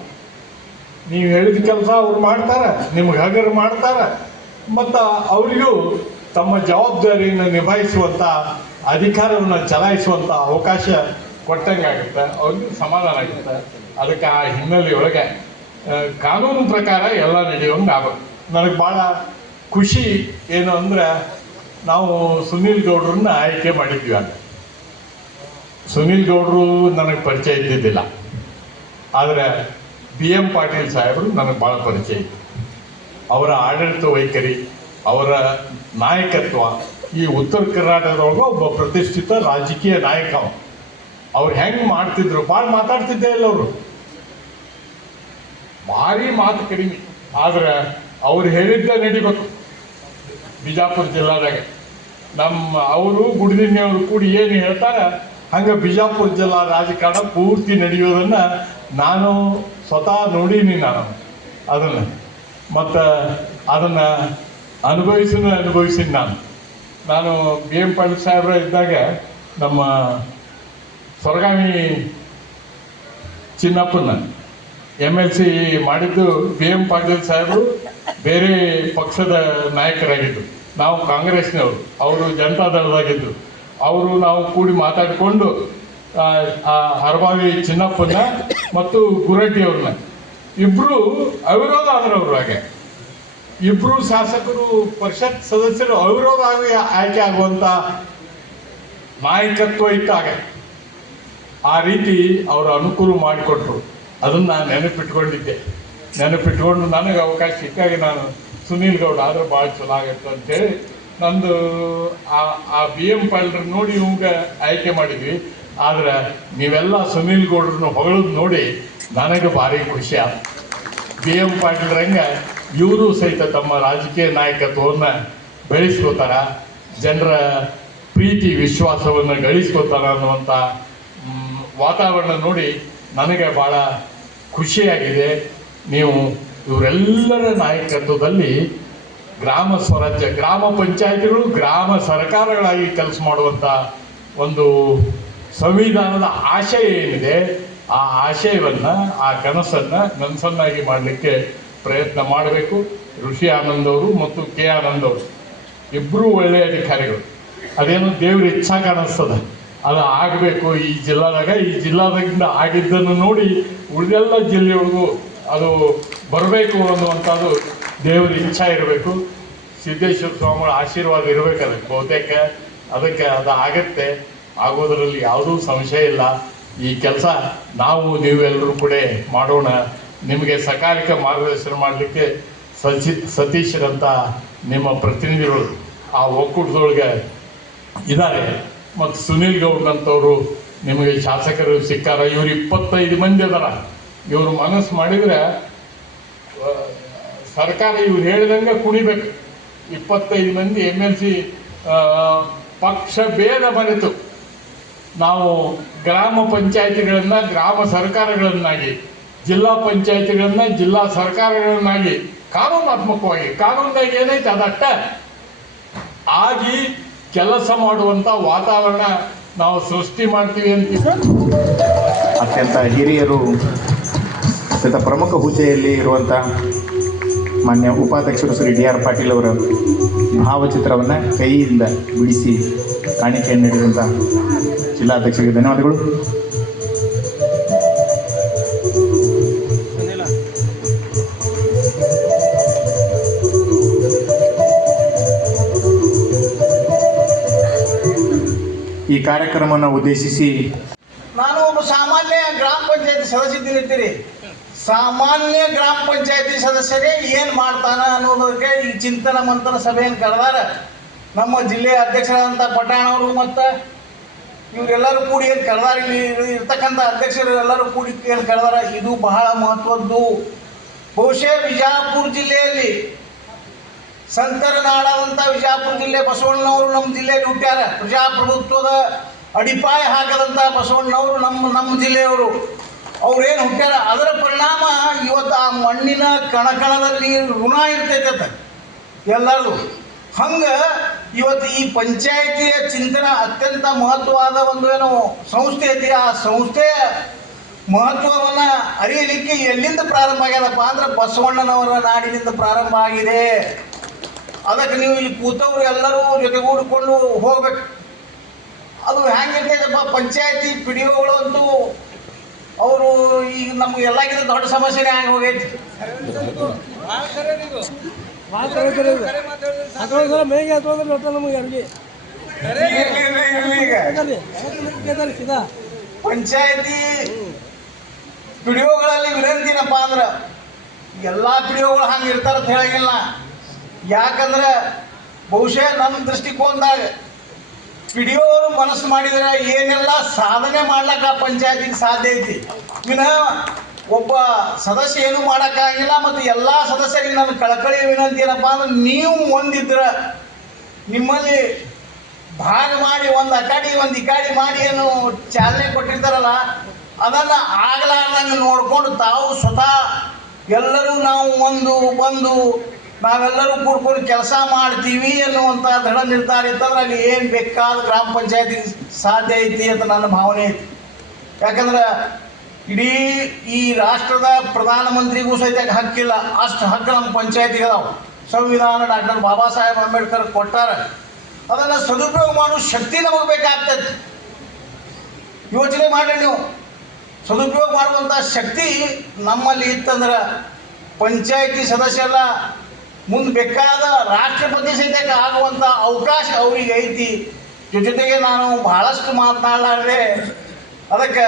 ನೀವು ಹೇಳಿದ ಕೆಲಸ ಅವ್ರು ಮಾಡ್ತಾರೆ, ನಿಮ್ಗೆ ಹಗರು ಮಾಡ್ತಾರೆ. ಮತ್ತು ಅವರಿಗೂ ತಮ್ಮ ಜವಾಬ್ದಾರಿಯನ್ನು ನಿಭಾಯಿಸುವಂಥ ಅಧಿಕಾರವನ್ನು ಚಲಾಯಿಸುವಂಥ ಅವಕಾಶ ಕೊಟ್ಟಂಗಾಗುತ್ತೆ, ಅವ್ರಿಗೂ ಸಮಾಧಾನ ಆಗುತ್ತೆ. ಅದಕ್ಕೆ ಆ ಹಿನ್ನೆಲೆಯೊಳಗೆ ಕಾನೂನು ಪ್ರಕಾರ ಎಲ್ಲ ನಡೆಯೋಂಗೆ ಆಗೋದು. ನನಗೆ ಭಾಳ ಖುಷಿ ಏನು ಅಂದರೆ, ನಾವು ಸುನೀಲ್ ಗೌಡ್ರನ್ನ ಆಯ್ಕೆ ಮಾಡಿದ್ವಿ. ಆಗ ಸುನೀಲ್ ಗೌಡರು ನನಗೆ ಪರಿಚಯ ಇದ್ದಿದ್ದಿಲ್ಲ, ಆದರೆ BM ಪಾಟೀಲ್ ಸಾಹೇಬರು ನನಗೆ ಭಾಳ ಪರಿಚಯ ಇತ್ತು. ಅವರ ಆಡಳಿತ ವೈಖರಿ, ಅವರ ನಾಯಕತ್ವ, ಈ ಉತ್ತರ ಕರ್ನಾಟಕದೊಳಗೆ ಒಬ್ಬ ಪ್ರತಿಷ್ಠಿತ ರಾಜಕೀಯ ನಾಯಕ. ಅವ್ರು ಹೆಂಗೆ ಮಾಡ್ತಿದ್ರು, ಭಾಳ ಮಾತಾಡ್ತಿದ್ದೇ ಇಲ್ಲ ಅವರು, ಭಾರಿ ಮಾತು ಕಡಿಮೆ. ಆದರೆ ಅವ್ರು ಹೇಳಿದ್ದ ನಡಿಬೇಕು. ಬಿಜಾಪುರ ಜಿಲ್ಲಾದಾಗ ಅವರು ಗುಡಿದಿನ್ನೆಯವರು ಕೂಡಿ ಏನು ಹೇಳ್ತಾರೆ ಹಂಗೆ ಬಿಜಾಪುರ ಜಿಲ್ಲಾ ರಾಜಕಾರಣ ಪೂರ್ತಿ ನಡೆಯೋದನ್ನು ನಾನು ಸ್ವತಃ ನೋಡೀನಿ. ಅದನ್ನು ಮತ್ತು ಅದನ್ನು ಅನುಭವಿಸಿನಿ ನಾನು BM ಪಾಟೀಲ್ ಸಾಹೇಬ್ರ ಇದ್ದಾಗ ನಮ್ಮ ಸೊರಗಾಮಿ ಚಿನ್ನಪ್ಪನ MLC ಮಾಡಿದ್ದು BM ಪಾಟೀಲ್ ಸಾಹೇಬರು ಬೇರೆ ಪಕ್ಷದ ನಾಯಕರಾಗಿದ್ದರು, ನಾವು ಕಾಂಗ್ರೆಸ್ನವರು, ಅವರು ಜನತಾದಳದಾಗಿದ್ದರು. ಅವರು ನಾವು ಕೂಡಿ ಮಾತಾಡಿಕೊಂಡು ಹರಬಾವಿ ಚಿನ್ನಪ್ಪನ ಮತ್ತು ಗುರಡ್ಡಿ ಅವ್ರನ್ನ ಇಬ್ಬರು ಅವಿರೋಧ ಆದ್ರವ್ರು. ಹಾಗೆ ಇಬ್ಬರು ಶಾಸಕರು, ಪರಿಷತ್ ಸದಸ್ಯರು ಅವಿರೋಧ ಆಯ್ಕೆ ಆಗುವಂಥ ನಾಯಕತ್ವ ಇತ್ತಾಗ. ಆ ರೀತಿ ಅವರು ಅನುಕೂಲ ಮಾಡಿಕೊಟ್ರು. ಅದನ್ನು ನಾನು ನೆನಪಿಟ್ಕೊಂಡು ನನಗೆ ಅವಕಾಶ ಸಿಕ್ಕಾಗ ನಾನು ಸುನೀಲ್ ಗೌಡ ಆದ್ರೆ ಭಾಳ ಚಲೋ ಆಗತ್ತೆ ಅಂತೇಳಿ ನಂದು ಆ BM ಪಾಟೀಲ್ರ ನೋಡಿ ಇವಂಗೆ ಆಯ್ಕೆ ಮಾಡಿದ್ವಿ. ಆದರೆ ನೀವೆಲ್ಲ ಸುನೀಲ್ ಗೌಡ್ರನ್ನ ಹೊಗಳೋದು ನೋಡಿ ನನಗೆ ಭಾರಿ ಖುಷಿ ಆಯ್ತು. BM ಪಾಟೀಲ್ರಂಗೆ ಇವರು ಸಹಿತ ತಮ್ಮ ರಾಜಕೀಯ ನಾಯಕತ್ವವನ್ನು ಬೆಳೆಸ್ಕೋತಾರ, ಜನರ ಪ್ರೀತಿ ವಿಶ್ವಾಸವನ್ನು ಗಳಿಸ್ಕೋತಾರ ಅನ್ನುವಂಥ ವಾತಾವರಣ ನೋಡಿ ನನಗೆ ಭಾಳ ಖುಷಿಯಾಗಿದೆ. ನೀವು ಇವರೆಲ್ಲರ ನಾಯಕತ್ವದಲ್ಲಿ ಗ್ರಾಮ ಸ್ವರಾಜ್ಯ, ಗ್ರಾಮ ಪಂಚಾಯತಿಗಳು ಗ್ರಾಮ ಸರ್ಕಾರಗಳಾಗಿ ಕೆಲಸ ಮಾಡುವಂಥ ಒಂದು ಸಂವಿಧಾನದ ಆಶಯ ಏನಿದೆ, ಆ ಆಶಯವನ್ನು, ಆ ಕನಸನ್ನು ನನಸನ್ನಾಗಿ ಮಾಡಲಿಕ್ಕೆ ಪ್ರಯತ್ನ ಮಾಡಬೇಕು. ಋಷಿ ಆನಂದ್ ಅವರು ಮತ್ತು K ಆನಂದ್ ಅವರು ಇಬ್ಬರೂ ಒಳ್ಳೆಯ ಅಧಿಕಾರಿಗಳು. ಅದೇನೋ ದೇವ್ರ ಇಚ್ಛಾ ಕಾಣಿಸ್ತದೆ, ಅದು ಆಗಬೇಕು ಈ ಜಿಲ್ಲಾದಾಗಿಂದ ಆಗಿದ್ದನ್ನು ನೋಡಿ ಉಳಿದೆಲ್ಲ ಜಿಲ್ಲೆಯೊಳಗೂ ಅದು ಬರಬೇಕು ಅನ್ನುವಂಥದ್ದು ದೇವರ ಇಚ್ಛಾ ಇರಬೇಕು. ಸಿದ್ದೇಶ್ವರ ಸ್ವಾಮಿಗಳ ಆಶೀರ್ವಾದ ಇರಬೇಕು ಅದಕ್ಕೆ. ಬಹುತೇಕ ಅದಕ್ಕೆ ಅದು ಆಗತ್ತೆ, ಆಗೋದರಲ್ಲಿ ಯಾವುದೂ ಸಂಶಯ ಇಲ್ಲ. ಈ ಕೆಲಸ ನಾವು ನೀವೆಲ್ಲರೂ ಕೂಡ ಮಾಡೋಣ. ನಿಮಗೆ ಸಕಾಲಿಕ ಮಾರ್ಗದರ್ಶನ ಮಾಡಲಿಕ್ಕೆ ಸತೀಶ್ರಂಥ ನಿಮ್ಮ ಪ್ರತಿನಿಧಿಗಳು ಆ ಒಕ್ಕೂಟದೊಳಗೆ ಇದ್ದಾರೆ. ಮತ್ತು ಸುನೀಲ್ ಗೌಡ್ರಂಥವರು ನಿಮಗೆ ಶಾಸಕರು ಸಿಕ್ಕಾರ. ಇವರು 25 ಮಂದಿ ಅದಾರ. ಇವರು ಮನಸ್ಸು ಮಾಡಿದರೆ ಸರ್ಕಾರ ಇವ್ರು ಹೇಳಿದಂಗೆ ಕುಣಿಬೇಕು. 25 ಮಂದಿ MLC ಪಕ್ಷ ಭೇದ ಮರೆತು ನಾವು ಗ್ರಾಮ ಪಂಚಾಯತಿಗಳನ್ನು ಗ್ರಾಮ ಸರ್ಕಾರಗಳನ್ನಾಗಿ, ಜಿಲ್ಲಾ ಪಂಚಾಯತಿಗಳನ್ನು ಜಿಲ್ಲಾ ಸರ್ಕಾರಗಳನ್ನಾಗಿ ಕಾನೂನಾತ್ಮಕವಾಗಿ, ಕಾನೂನಾಗಿ ಏನೈತೆ ಅದಷ್ಟ ಆಗಿ ಕೆಲಸ ಮಾಡುವಂಥ ವಾತಾವರಣ ನಾವು ಸೃಷ್ಟಿ ಮಾಡ್ತೀವಿ ಅಂತ. ಅತ್ಯಂತ ಹಿರಿಯರು, ಅತ್ಯಂತ ಪ್ರಮುಖ ಹುದ್ದೆಯಲ್ಲಿ ಇರುವಂಥ ಮಾನ್ಯ ಉಪಾಧ್ಯಕ್ಷರು ಶ್ರೀ DR ಪಾಟೀಲ್ ಅವರ ಭಾವಚಿತ್ರವನ್ನು ಕೈಯಿಂದ ಬಿಡಿಸಿ ಕಾಣಿಕೆಯನ್ನು ನೀಡಿದಂಥ ಜಿಲ್ಲಾಧ್ಯಕ್ಷರಿಗೆ ಧನ್ಯವಾದಗಳು. ಈ ಕಾರ್ಯಕ್ರಮವನ್ನು ಉದ್ದೇಶಿಸಿ ನಾನು ಒಬ್ಬ ಸಾಮಾನ್ಯ ಗ್ರಾಮ ಪಂಚಾಯತಿ ಸದಸ್ಯರಿದ್ದೀರಿ. ಸಾಮಾನ್ಯ ಗ್ರಾಮ ಪಂಚಾಯತಿ ಸದಸ್ಯರೇ ಏನು ಮಾಡ್ತಾನ ಅನ್ನೋದಕ್ಕೆ ಈ ಚಿಂತನ ಮಂಥನ ಸಭೆಯನ್ನು ಕರೆದಾರ. ನಮ್ಮ ಜಿಲ್ಲೆಯ ಅಧ್ಯಕ್ಷರಾದಂಥ ಪಟಾಣ್ ಅವರು ಮತ್ತು ಇವರೆಲ್ಲರೂ ಕೂಡಿ ಏನು ಕರೆದಾರ, ಇಲ್ಲಿ ಇರ್ತಕ್ಕಂಥ ಅಧ್ಯಕ್ಷರು ಎಲ್ಲರೂ ಕೂಡಿ ಏನು ಕರೆದಾರ. ಇದು ಬಹಳ ಮಹತ್ವದ್ದು. ಬಹುಶಃ ವಿಜಯಪುರ ಜಿಲ್ಲೆಯಲ್ಲಿ ಸಂತರ ನಾಡಾದಂಥ ವಿಜಯಪುರ ಜಿಲ್ಲೆ ಬಸವಣ್ಣನವರು ನಮ್ಮ ಜಿಲ್ಲೆಯಲ್ಲಿ ಹುಟ್ಟ್ಯಾರ. ಪ್ರಜಾಪ್ರಭುತ್ವದ ಅಡಿಪಾಯ ಹಾಕದಂಥ ಬಸವಣ್ಣನವರು ನಮ್ಮ ಜಿಲ್ಲೆಯವರು. ಅವ್ರೇನು ಹುಟ್ಟ್ಯಾರ, ಅದರ ಪರಿಣಾಮ ಇವತ್ತು ಆ ಮಣ್ಣಿನ ಕಣಕಣದಲ್ಲಿ ಋಣ ಇರ್ತೈತೆ ಎಲ್ಲರೂ. ಹಂಗೆ ಇವತ್ತು ಈ ಪಂಚಾಯಿತಿಯ ಚಿಂತನ ಅತ್ಯಂತ ಮಹತ್ವವಾದ ಒಂದು ಏನು ಸಂಸ್ಥೆ ಐತಿ. ಆ ಸಂಸ್ಥೆಯ ಮಹತ್ವವನ್ನು ಅರಿಯಲಿಕ್ಕೆ ಎಲ್ಲಿಂದ ಪ್ರಾರಂಭ ಆಗ್ಯದಪ್ಪ ಅಂದ್ರೆ ಬಸವಣ್ಣನವರ ನಾಡಿನಿಂದ ಪ್ರಾರಂಭ ಆಗಿದೆ. ಅದಕ್ಕೆ ನೀವು ಇಲ್ಲಿ ಕೂತವ್ರು ಎಲ್ಲರೂ ಜೊತೆಗೂಡಿಕೊಂಡು ಹೋಗ್ಬೇಕು. ಅದು ಹೆಂಗಿರ್ತೈತಪ್ಪ, ಪಂಚಾಯತಿ ಪಿಡಿಒಗಳು ಅಂತೂ ಅವರು ಈಗ ನಮ್ಗೆ ಎಲ್ಲಕ್ಕಿಂತ ದೊಡ್ಡ ಸಮಸ್ಯೆನೇ ಆಗಿ ಹೋಗೈತಿ. ಪಂಚಾಯತಿ ಪಿಡಿಒಗಳಲ್ಲಿ ವಿನಂತಿ ಏನಪ್ಪ ಅಂದ್ರೆ ಎಲ್ಲ ಪಿಡಿಒಗಳು ಹಂಗೆ ಇರ್ತಾರ ಅಂತ ಹೇಳಂಗಿಲ್ಲ. ಯಾಕಂದ್ರೆ ಬಹುಶಃ ನಮ್ಮ ದೃಷ್ಟಿಕೋನದಾಗ ಪಿಡಿಒರು ಮನಸ್ಸು ಮಾಡಿದರೆ ಏನೆಲ್ಲ ಸಾಧನೆ ಮಾಡ್ಲಿಕ್ಕೆ ಆ ಪಂಚಾಯತಿಗೆ ಸಾಧ್ಯ ಐತಿ. ವಿನಃ ಒಬ್ಬ ಸದಸ್ಯ ಏನೂ ಮಾಡೋಕ್ಕಾಗಿಲ್ಲ. ಮತ್ತು ಎಲ್ಲ ಸದಸ್ಯರಿಗೆ ನನ್ನ ಕಳಕಳಿ ವಿನಂತಿ ಏನಪ್ಪ ಅಂದ್ರೆ ನೀವು ಒಂದಿದ್ರೆ ನಿಮ್ಮಲ್ಲಿ ಭಾಗ ಮಾಡಿ ಒಂದು ಅಕಾಡಿ ಒಂದು ಇಕಾಡಿ ಮಾಡಿ ಏನು ಚಾಲನೆ ಕೊಟ್ಟಿರ್ತಾರಲ್ಲ, ಅದನ್ನು ಆಗಲಾರ್ದಂಗೆ ನೋಡಿಕೊಂಡು ತಾವು ಸ್ವತಃ ಎಲ್ಲರೂ ನಾವು ಬಂದು ನಾವೆಲ್ಲರೂ ಕೂಡ್ಕೊಂಡು ಕೆಲಸ ಮಾಡ್ತೀವಿ ಅನ್ನುವಂಥ ದೃಢ ನಿರ್ಧಾರ ಇತ್ತಂದ್ರೆ ಅಲ್ಲಿ ಏನು ಬೇಕಾದ ಗ್ರಾಮ ಪಂಚಾಯತಿ ಸಾಧ್ಯ ಐತಿ ಅಂತ ನನ್ನ ಭಾವನೆ ಐತಿ. ಯಾಕಂದ್ರೆ ಇಡೀ ಈ ರಾಷ್ಟ್ರದ ಪ್ರಧಾನಮಂತ್ರಿಗೂ ಸಹಿತ ಹಕ್ಕಿಲ್ಲ, ಅಷ್ಟು ಹಕ್ಕು ನಮ್ಮ ಪಂಚಾಯತಿಗೆ ಅದಾವೆ. ಸಂವಿಧಾನ ಡಾಕ್ಟರ್ ಬಾಬಾ ಸಾಹೇಬ್ ಅಂಬೇಡ್ಕರ್ ಕೊಟ್ಟಾರ. ಅದನ್ನು ಸದುಪಯೋಗ ಮಾಡೋ ಶಕ್ತಿ ನಮಗೆ ಬೇಕಾಗ್ತದೆ. ಯೋಚನೆ ಮಾಡಿ ನೀವು, ಸದುಪಯೋಗ ಮಾಡುವಂಥ ಶಕ್ತಿ ನಮ್ಮಲ್ಲಿ ಇತ್ತಂದ್ರೆ ಪಂಚಾಯತಿ ಸದಸ್ಯರೆಲ್ಲ ಮುಂದೆ ಬೇಕಾದ ರಾಷ್ಟ್ರಪತಿ ಸಹಿತ ಆಗುವಂಥ ಅವಕಾಶ ಅವರಿಗೆ ಐತಿ. ಜೊತೆಗೆ ನಾನು ಬಹಳಷ್ಟು ಮಾತನಾಡಲಾರದೆ, ಅದಕ್ಕೆ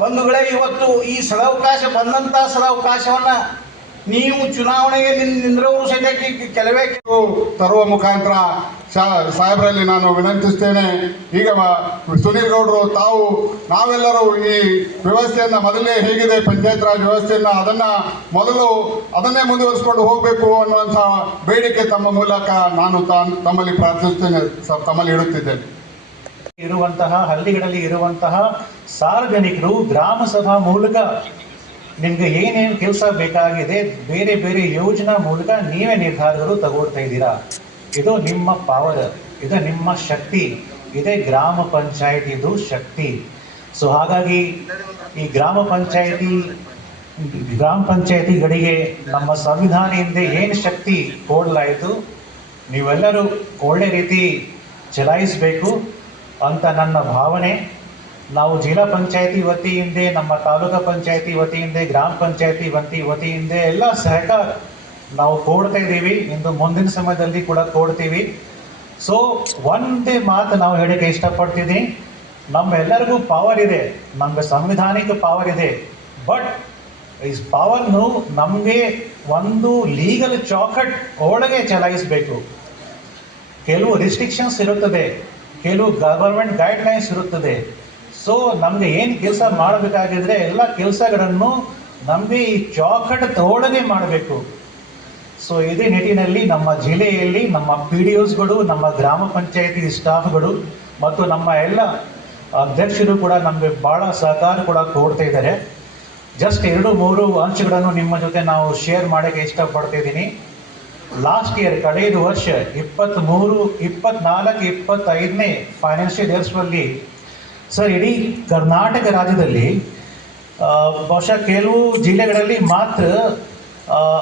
ಬಂಧುಗಳೇ, ಇವತ್ತು ಈ ಸದಾವಕಾಶ ಬಂದಂಥ ಸದಾವಕಾಶವನ್ನು ನೀವು ಚುನಾವಣೆಗೆ ನಿಂದ್ರವರು ಸಹಿತ ಕೆಲವೇ ತರುವ ಮುಖಾಂತರ ಸಾಹೇಬರಲ್ಲಿ ನಾನು ವಿನಂತಿಸ್ತೇನೆ. ಈಗ ಸುನೀಲ್ ಗೌಡರು ನಾವೆಲ್ಲರೂ ಈ ವ್ಯವಸ್ಥೆಯನ್ನು ಮೊದಲೇ ಹೇಗಿದೆ ಪಂಚಾಯತ್ ರಾಜ್ ವ್ಯವಸ್ಥೆಯನ್ನು ಅದನ್ನೇ ಮುಂದುವರಿಸಿಕೊಂಡು ಹೋಗಬೇಕು ಅನ್ನುವಂಥ ಬೇಡಿಕೆ ತಮ್ಮ ಮೂಲಕ ನಾನು ತಮ್ಮಲ್ಲಿ ಪ್ರಾರ್ಥಿಸ್ತೇನೆ, ತಮ್ಮಲ್ಲಿ ಇಡುತ್ತಿದ್ದೇನೆ. ಇರುವಂತಹ ಹಳ್ಳಿಗಳಲ್ಲಿ ಇರುವಂತಹ ಸಾರ್ವಜನಿಕರು ಗ್ರಾಮ ಸಭಾ ಮೂಲಕ ನಿಮ್ಗೆ ಏನೇನು ಕೆಲಸ ಬೇಕಾಗಿದೆ ಬೇರೆ ಬೇರೆ ಯೋಜನಾ ಮೂಲಕ ನೀವೇ ನಿರ್ಧಾರಗಳು ತಗೊಳ್ತಾ ಇದ್ದೀರಾ. ಇದು ನಿಮ್ಮ ಪವರ್, ಇದು ನಿಮ್ಮ ಶಕ್ತಿ, ಇದೇ ಗ್ರಾಮ ಪಂಚಾಯತಿದು ಶಕ್ತಿ. ಸೊ ಹಾಗಾಗಿ ಈ ಗ್ರಾಮ ಪಂಚಾಯತಿಗಳಿಗೆ ನಮ್ಮ ಸಂವಿಧಾನದಿಂದ ಏನು ಶಕ್ತಿ ಕೊಡಲಾಯಿತು ನೀವೆಲ್ಲರೂ ಒಳ್ಳೆ ರೀತಿ ಚಲಾಯಿಸಬೇಕು ಅಂತ ನನ್ನ ಭಾವನೆ. ನಾವು ಜಿಲ್ಲಾ ಪಂಚಾಯತಿ ವತಿಯಿಂದ, ನಮ್ಮ ತಾಲೂಕಾ ಪಂಚಾಯತಿ ವತಿಯಿಂದ, ಗ್ರಾಮ ಪಂಚಾಯತಿ ವತಿಯಿಂದ ಎಲ್ಲ ಸಹಕಾರ ನಾವು ಕೊಡ್ತಾ ಇದ್ದೀವಿ. ಇಂದು ಮುಂದಿನ ಸಮಯದಲ್ಲಿ ಕೂಡ ಕೊಡ್ತೀವಿ. ಸೊ ಒಂದೇ ಮಾತು ನಾವು ಹೇಳಕ್ಕೆ ಇಷ್ಟಪಡ್ತೀನಿ, ನಮ್ಮೆಲ್ಲರಿಗೂ ಪವರ್ ಇದೆ, ನಮಗೆ ಸಾಂವಿಧಾನಿಕ ಪವರ್ ಇದೆ. ಬಟ್ ಈ ಪವರ್ನು ನಮಗೆ ಒಂದು ಲೀಗಲ್ ಚೌಕಟ್ ಒಳಗೆ ಚಲಾಯಿಸಬೇಕು. ಕೆಲವು ರಿಸ್ಟ್ರಿಕ್ಷನ್ಸ್ ಇರುತ್ತದೆ, ಕೆಲವು ಗವರ್ಮೆಂಟ್ ಗೈಡ್ಲೈನ್ಸ್ ಇರುತ್ತದೆ. ಸೊ ನಮಗೆ ಏನು ಕೆಲಸ ಮಾಡಬೇಕಾಗಿದ್ರೆ ಎಲ್ಲ ಕೆಲಸಗಳನ್ನು ನಮಗೆ ಈ ಚೌಕಟ್ಟು ಒಳಗೆ ಮಾಡಬೇಕು. ಸೊ ಇದೇ ನಿಟ್ಟಿನಲ್ಲಿ ನಮ್ಮ ಜಿಲ್ಲೆಯಲ್ಲಿ ನಮ್ಮ PDOsಗಳು, ನಮ್ಮ ಗ್ರಾಮ ಪಂಚಾಯತಿ ಸ್ಟಾಫ್ಗಳು ಮತ್ತು ನಮ್ಮ ಎಲ್ಲ ಅಧ್ಯಕ್ಷರು ಕೂಡ ನಮಗೆ ಭಾಳ ಸಹಕಾರ ಕೂಡ ಕೊಡ್ತಾ ಇದ್ದಾರೆ. ಜಸ್ಟ್ 2-3 ಅಂಶಗಳನ್ನು ನಿಮ್ಮ ಜೊತೆ ನಾವು ಶೇರ್ ಮಾಡೋಕ್ಕೆ ಇಷ್ಟಪಡ್ತಿದ್ದೀನಿ. ಲಾಸ್ಟ್ ಇಯರ್, ಕಳೆದ ವರ್ಷ 23, 24, 25ನೇ ಫೈನಾನ್ಷಿಯಲ್ ಇಯರ್ಸ್ನಲ್ಲಿ ಸರ್ ಇಡೀ ಕರ್ನಾಟಕ ರಾಜ್ಯದಲ್ಲಿ ಬಹುಶಃ ಕೆಲವು ಜಿಲ್ಲೆಗಳಲ್ಲಿ ಮಾತ್ರ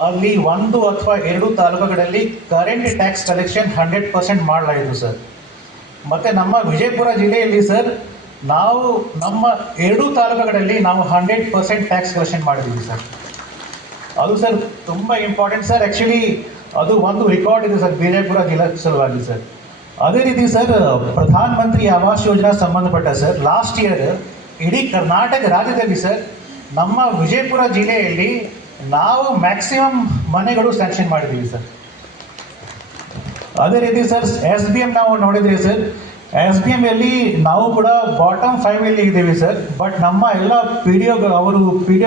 ಅಲ್ಲಿ 1 ಅಥವಾ 2 ತಾಲೂಕುಗಳಲ್ಲಿ ಕರೆಂಟ್ ಟ್ಯಾಕ್ಸ್ ಕಲೆಕ್ಷನ್ 100% ಮಾಡಲಾಯಿತು ಸರ್. ಮತ್ತು ನಮ್ಮ ವಿಜಯಪುರ ಜಿಲ್ಲೆಯಲ್ಲಿ ಸರ್ ನಾವು ನಮ್ಮ 2 ತಾಲೂಕುಗಳಲ್ಲಿ ನಾವು 100% ಟ್ಯಾಕ್ಸ್ ಕಲೆಕ್ಷನ್ ಮಾಡಿದ್ದೀವಿ ಸರ್. ಅದು ಸರ್ ತುಂಬ ಇಂಪಾರ್ಟೆಂಟ್ ಸರ್. ಆ್ಯಕ್ಚುಲಿ ಅದು ಒಂದು ರೆಕಾರ್ಡ್ ಇದೆ ಸರ್ ವಿಜಯಪುರ ಜಿಲ್ಲಾ ಸಲುವಾಗಿ ಸರ್. ಅದೇ ರೀತಿ ಸರ್ ಪ್ರಧಾನ ಮಂತ್ರಿ ಆವಾಸ್ ಯೋಜನಾ ಸಂಬಂಧಪಟ್ಟ ಸರ್ ಲಾಸ್ಟ್ ಇಯರ್ ಇಡೀ ಕರ್ನಾಟಕ ರಾಜ್ಯದಲ್ಲಿ ಸರ್ ನಮ್ಮ ವಿಜಯಪುರ ಜಿಲ್ಲೆಯಲ್ಲಿ ನಾವು ಮ್ಯಾಕ್ಸಿಮಮ್ ಮನೆಗಳು ಸ್ಯಾಂಕ್ಷನ್ ಮಾಡಿದ್ದೀವಿ ಸರ್. ಅದೇ ರೀತಿ ಸರ್ SBM ನಾವು ನೋಡಿದ್ರಿ ಸರ್, SBM ಅಲ್ಲಿ ನಾವು ಕೂಡ ಬಾಟಮ್ 5 ಅಲ್ಲಿ ಇದ್ದೀವಿ ಸರ್. ಬಟ್ ನಮ್ಮ ಎಲ್ಲ ಪಿ ಡಿ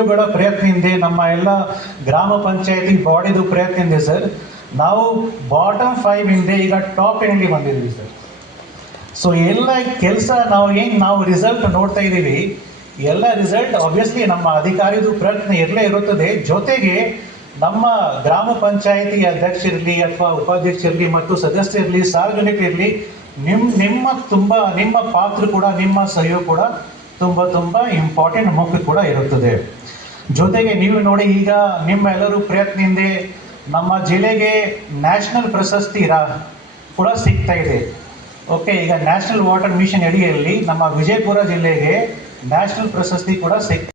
ಒಗಳ ಪ್ರಯತ್ನದಿಂದ, ನಮ್ಮ ಎಲ್ಲ ಗ್ರಾಮ ಪಂಚಾಯತಿ ಬಾಡಿದು ಪ್ರಯತ್ನದಿಂದ ಸರ್ ನಾವು ಬಾಟಮ್ 5 ಇಂದ ಈಗ ಟಾಪ್ 10 ಅಲ್ಲಿ ಬಂದಿದ್ದೀವಿ ಸರ್. ಸೊ ಎಲ್ಲ ಕೆಲಸ ನಾವು ರಿಸಲ್ಟ್ ನೋಡ್ತಾ ಇದ್ದೀವಿ. ಎಲ್ಲ ರಿಸಲ್ಟ್ ಆಬ್ವಿಯಸ್ಲಿ ನಮ್ಮ ಅಧಿಕಾರಿದು ಪ್ರಯತ್ನ ಇರಲೇ ಇರುತ್ತದೆ. ಜೊತೆಗೆ ನಮ್ಮ ಗ್ರಾಮ ಪಂಚಾಯಿತಿ ಅಧ್ಯಕ್ಷರಿರಲಿ ಅಥವಾ ಉಪಾಧ್ಯಕ್ಷರಿರಲಿ ಮತ್ತು ಸದಸ್ಯರಿರಲಿ, ಸಾರ್ವಜನಿಕರಿರಲಿ, ನಿಮ್ಮ ಪಾತ್ರ ಕೂಡ, ನಿಮ್ಮ ಸಹಯೋಗ ಕೂಡ ತುಂಬ ಇಂಪಾರ್ಟೆಂಟ್ ಮುಖ್ಯ ಕೂಡ ಇರುತ್ತದೆ. ಜೊತೆಗೆ ನೀವು ನೋಡಿ, ಈಗ ನಿಮ್ಮೆಲ್ಲರೂ ಪ್ರಯತ್ನದಿಂದ ನಮ್ಮ ಜಿಲ್ಲೆಗೆ ನ್ಯಾಷನಲ್ ಪ್ರಶಸ್ತಿ ಕೂಡ ಸಿಗ್ತಾ ಇದೆ. ಓಕೆ, ಈಗ ನ್ಯಾಷನಲ್ ವಾಟರ್ ಮಿಷನ್ ಅಡಿಯಲ್ಲಿ ನಮ್ಮ ವಿಜಯಪುರ ಜಿಲ್ಲೆಗೆ ನ್ಯಾಷನಲ್ ಪ್ರಶಸ್ತಿ ಕೂಡ ಸಿಗ್ತಾ